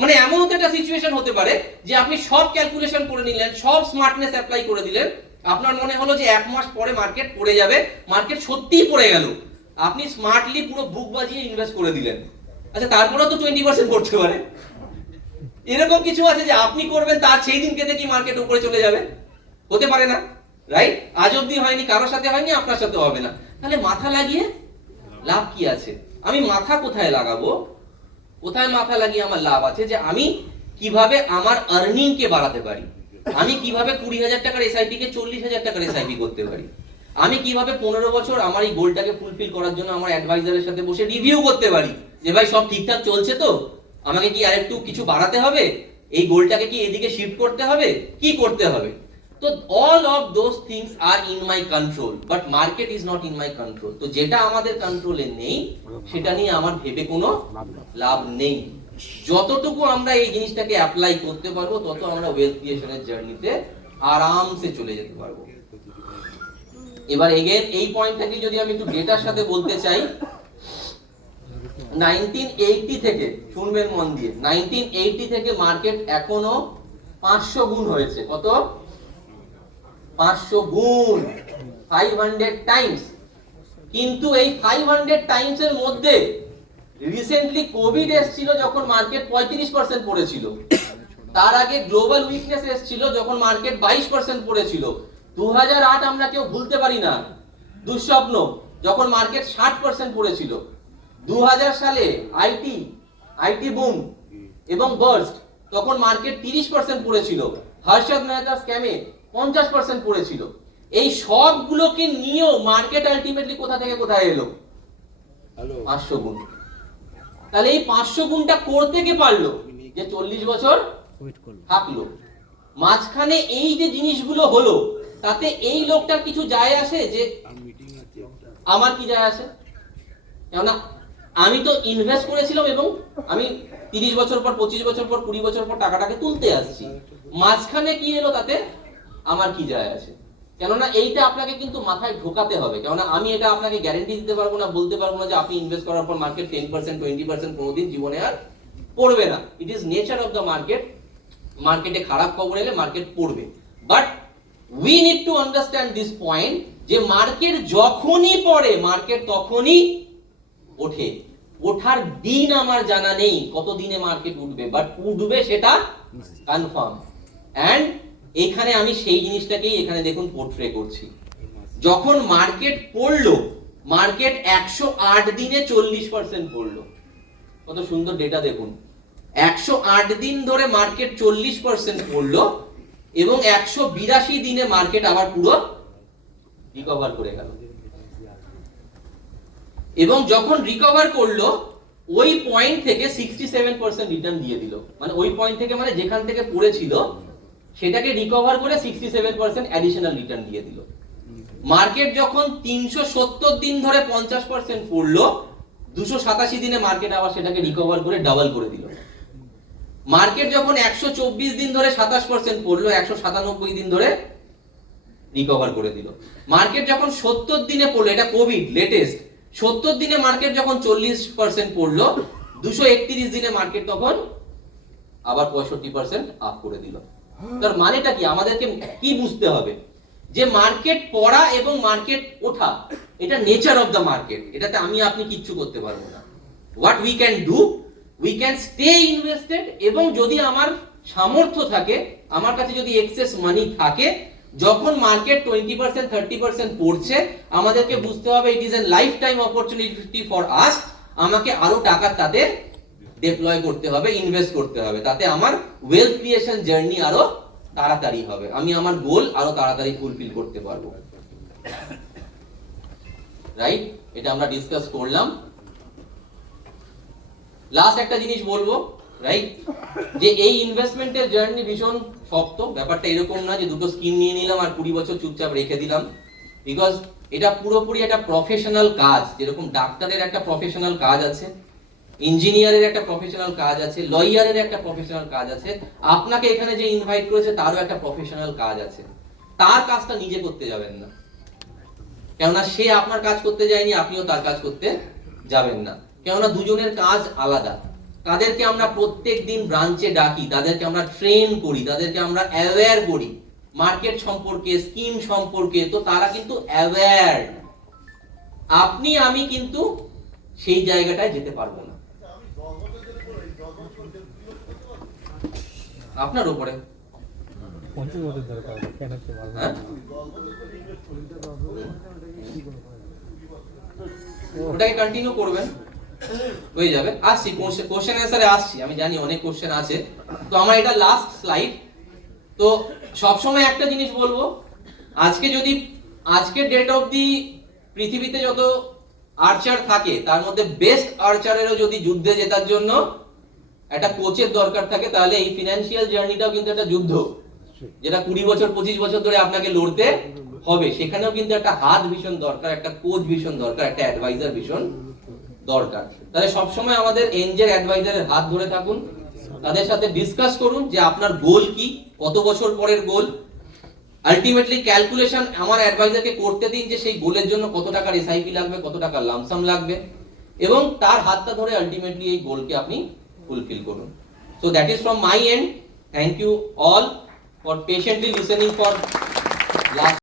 মানে এমনও তো একটা সিচুয়েশন হতে পারে যে আপনি সব ক্যালকুলেশন করে নিলেন, সব স্মার্টনেস অ্যাপ্লাই করে দিলেন, আপনার মনে হলো যে এক মাস পরে মার্কেট পড়ে যাবে, মার্কেট সত্যিই পড়ে গেল, আপনি স্মার্টলি পুরো বুক বাজিয়ে ইনভেস্ট করে দিলেন। আচ্ছা, তারপরেও তো 20% পড়তে পারে। এরকম কিছু আছে যে আপনি করবেন তার সেই দিনকে দেখি মার্কেট উপরে চলে যাবে, হতে পারে না, রাইট? আজ অব্দি হয়নি, কারোর সাথে হয়নি, আপনার সাথে হবে না। তাহলে মাথা লাগিয়ে লাভ কি আছে? আমি মাথা কোথায় লাগাবো? কোথায় মাথা লাগিয়ে আমার লাভ আছে? যে আমি কিভাবে আমার আর্নিং কে বাড়াতে পারি, আমি কিভাবে 20,000 টাকার এসআইপি কে 40,000 টাকার এসআইপি করতে পারি, আমি কিভাবে 15 বছর আমার এই গোলটাকে ফুলফিল করার জন্য আমার অ্যাডভাইজারের সাথে বসে রিভিউ করতে পারি যে ভাই সব ঠিকঠাক চলছে তো, আমাকে কি আরেকটু কিছু বাড়াতে হবে, এই গোলটাকে কি এদিকে শিফট করতে হবে, কি করতে হবে। তো all of those things are in my control, but market is not in my control. তো যেটা আমাদের কন্ট্রোলে নেই সেটা নিয়ে আমার ভেবে কোনো লাভ নেই। যতটুকু আমরা এই জিনিসটাকে অ্যাপ্লাই করতে পারবো তত আমরা ওয়েলথ ক্রিয়েশনের জার্নিতে আরামসে চলে যেতে পারবো। এবার এগেন এই পয়েন্টটাকে যদি আমি একটু ডেটার সাথে বলতে চাই, 1980 থেকে, শুনবেন মন দিয়ে, 1980 থেকে মার্কেট এখনো 500 গুণ হয়েছে। কত? 500 গুণ, 500 টাইমস। কিন্তু এই 500 টাইমস এর মধ্যে রিসেন্টলি কোভিড এসেছিল যখন মার্কেট 35% পড়েছিল, তার আগে গ্লোবাল উইকনেস এসেছিল যখন মার্কেট 22% পড়েছিল, 2008 আমরা কেউ ভুলতে পারি না, দুঃস্বপ্ন, যখন মার্কেট 60% পড়েছিল, 2000 সালে আইটি বুম এবং বার্স্ট, তখন মার্কেট 30% পড়েছিল, হর্ষদ মেহতা স্ক্যামে 50% পড়েছিল। এই সবগুলোকে নিয়েও মার্কেট আলটিমেটলি কোথা থেকে কোথায় এলো? 500 গুণ। তাহলে এই 500 গুণটা করতে কে পারলো? যে 40 বছর থাকলো। মাঝখানে এই যে জিনিসগুলো হলো তাতে এই লোকটার কিছু যায় আসে? যে আমার কি যায় আসে? কেননা আমি তো ইনভেস্ট করেছিলাম এবং আমি 30 বছর পর, 25 বছর পর, 20 বছর পর টাকাটাকে তুলতে আসছি, মাঝখানে কি এলো তাতে আমার কি যায় আসে? কেননা এইটা আপনাকে কিন্তু মাথায় ঢোকাতে হবে। কেননা আমি এটা আপনাকে গ্যারান্টি দিতে পারবো না, বলতে পারবো না যে আপনি ইনভেস্ট করার পর মার্কেট 10%, 20% কোনোদিন জীবনে আর পড়বে না। It is nature of the market. মার্কেটে খারাপ খবর এলে মার্কেট পড়বে, but we need to understand this point যে মার্কেট যখনই পড়ে মার্কেট তখনই ওঠে। ওঠার দিন আমার জানা নেই কত দিনে মার্কেট উঠবে, বাট উঠবে সেটা কনফার্ম। অ্যান্ড এখানে আমি সেই জিনিসটাকেই এখানে দেখুন পোর্ট্রে করছি। যখন মার্কেট পড়লো, মার্কেট 108 দিনে 40% পড়লো। কত সুন্দর ডেটা দেখুন, 108 দিন ধরে মার্কেট 40% পড়লো এবং 182 দিনে মার্কেট আবার পুরো রিকভার করে গেল। এবং যখন রিকভার করলো ওই পয়েন্ট থেকে 67% রিটার্ন দিয়ে দিল। মানে ওই পয়েন্ট থেকে, মানে যেখান থেকে পড়েছিল সেটাকে রিকভার করে 67% অ্যাডিশনাল রিটার্ন দিয়ে দিল। মার্কেট যখন 370 দিন ধরে 50% পড়লো, 287 দিনে মার্কেট আবার সেটাকে রিকভার করে ডাবল করে দিল। মার্কেট যখন 124 দিন ধরে 27% পড়লো, 197 দিন ধরে রিকভার করে দিল। মার্কেট যখন 70 দিনে পড়লো, এটা কোভিড লেটেস্ট, 70 দিনে মার্কেট যখন 40% পড়লো, 231 দিনে মার্কেট তখন আবার 65% আপ করে দিল। তার মানেটা কি? আমাদেরকে কি বুঝতে হবে যে মার্কেট পড়া এবং মার্কেট ওঠা এটা নেচার অফ দ্য মার্কেট, এটাতে আমি আপনি কিচ্ছু করতে পারবো না। What we can do, we can stay invested, এবং যদি আমার সামর্থ্য থাকে, আমার কাছে যদি এক্সেস মানি থাকে, যখন মার্কেট 20% 30% পড়ছে, আমাদেরকে বুঝতে হবে it is a life time opportunity for us. আমাকে আরো টাকা তাতে ডিপ্লয় করতে হবে, ইনভেস্ট করতে হবে, তাতে আমার ওয়েলথ ক্রিয়েশন জার্নি আরো তাড়াতাড়ি হবে, আমি আমার গোল আরো তাড়াতাড়ি ফুলফিল করতে পারবো। রাইট? এটা আমরা ডিসকাস করলাম। লাস্ট একটা জিনিস বলবো, রাইট, যে এই ইনভেস্টমেন্টের জার্নি ভীষণ শক্ত। ব্যাপারটা এরকম না যে দুটো স্কিম নিয়ে নিলাম আর 20 বছর চুপচাপ রেখে দিলাম। বিকজ এটা পুরোপুরি একটা প্রফেশনাল কাজ। যেরকম ডাক্তারের একটা প্রফেশনাল কাজ আছে, ইঞ্জিনিয়ারের একটা প্রফেশনাল কাজ আছে, লয়ারের একটা প্রফেশনাল কাজ আছে, আপনাকে এখানে যে ইনভাইট করেছে তারও একটা প্রফেশনাল কাজ আছে। তার কাজটা নিজে করতে যাবেন না, কেননা সে আপনার কাজ করতে যায়নি, আপনিও তার কাজ করতে যাবেন না, কেননা দুজনের কাজ আলাদা। তাদেরকে আমরা প্রত্যেক দিন ব্রাঞ্চে ডাকি, তাদেরকে আমরা ট্রেন করি, তাদেরকে আমরা অ্যাওয়্যার করি মার্কেট সম্পর্কে, স্কিম সম্পর্কে, তো তারা কিন্তু অ্যাওয়্যার। আপনি আমি কিন্তু সেই জায়গাটায় যেতে পারবো না। আপনার উপরে ওটাকে কন্টিনিউ করবেন, হয়ে যাবে। আসছি কোশ্চেন অ্যান্সারে আসছি, আমি জানি অনেক কোশ্চেন আছে। তো আমার এটা লাস্ট স্লাইড। তো সবসময় একটা জিনিস বলবো, আজকের ডেট অফ দি পৃথিবীতে যত আর্চার থাকে তার মধ্যে বেস্ট আর্চারেরও যদি যুদ্ধে জেতার জন্য একটা কোচের দরকার থাকে, তাহলে এই ফিনান্সিয়াল জার্নিটাও কিন্তু একটা যুদ্ধ, যেটা 20 বছর 25 বছর ধরে আপনাকে লড়তে হবে। সেখানেও কিন্তু একটা হাত ভীষণ দরকার, একটা কোচ ভীষণ দরকার, একটা অ্যাডভাইজার ভীষণ দরকার। তাহলে সবসময় আমাদের এনজের অ্যাডভাইজারের হাত ধরে থাকুন, তাদের সাথে ডিসকাস করুন যে আপনার গোল কি, কত বছর পরের গোল। আলটিমেটলি ক্যালকুলেশন আমার অ্যাডভাইজারকে করতে দিন যে সেই গোলের জন্য কত টাকার এসআইপি লাগবে, কত টাকার লামসাম লাগবে, এবং তার হাতটা ধরে আলটিমেটলি এই গোলকে আপনি ফুলফিল করুন। So that is from my end. Thank you all for patiently listening for last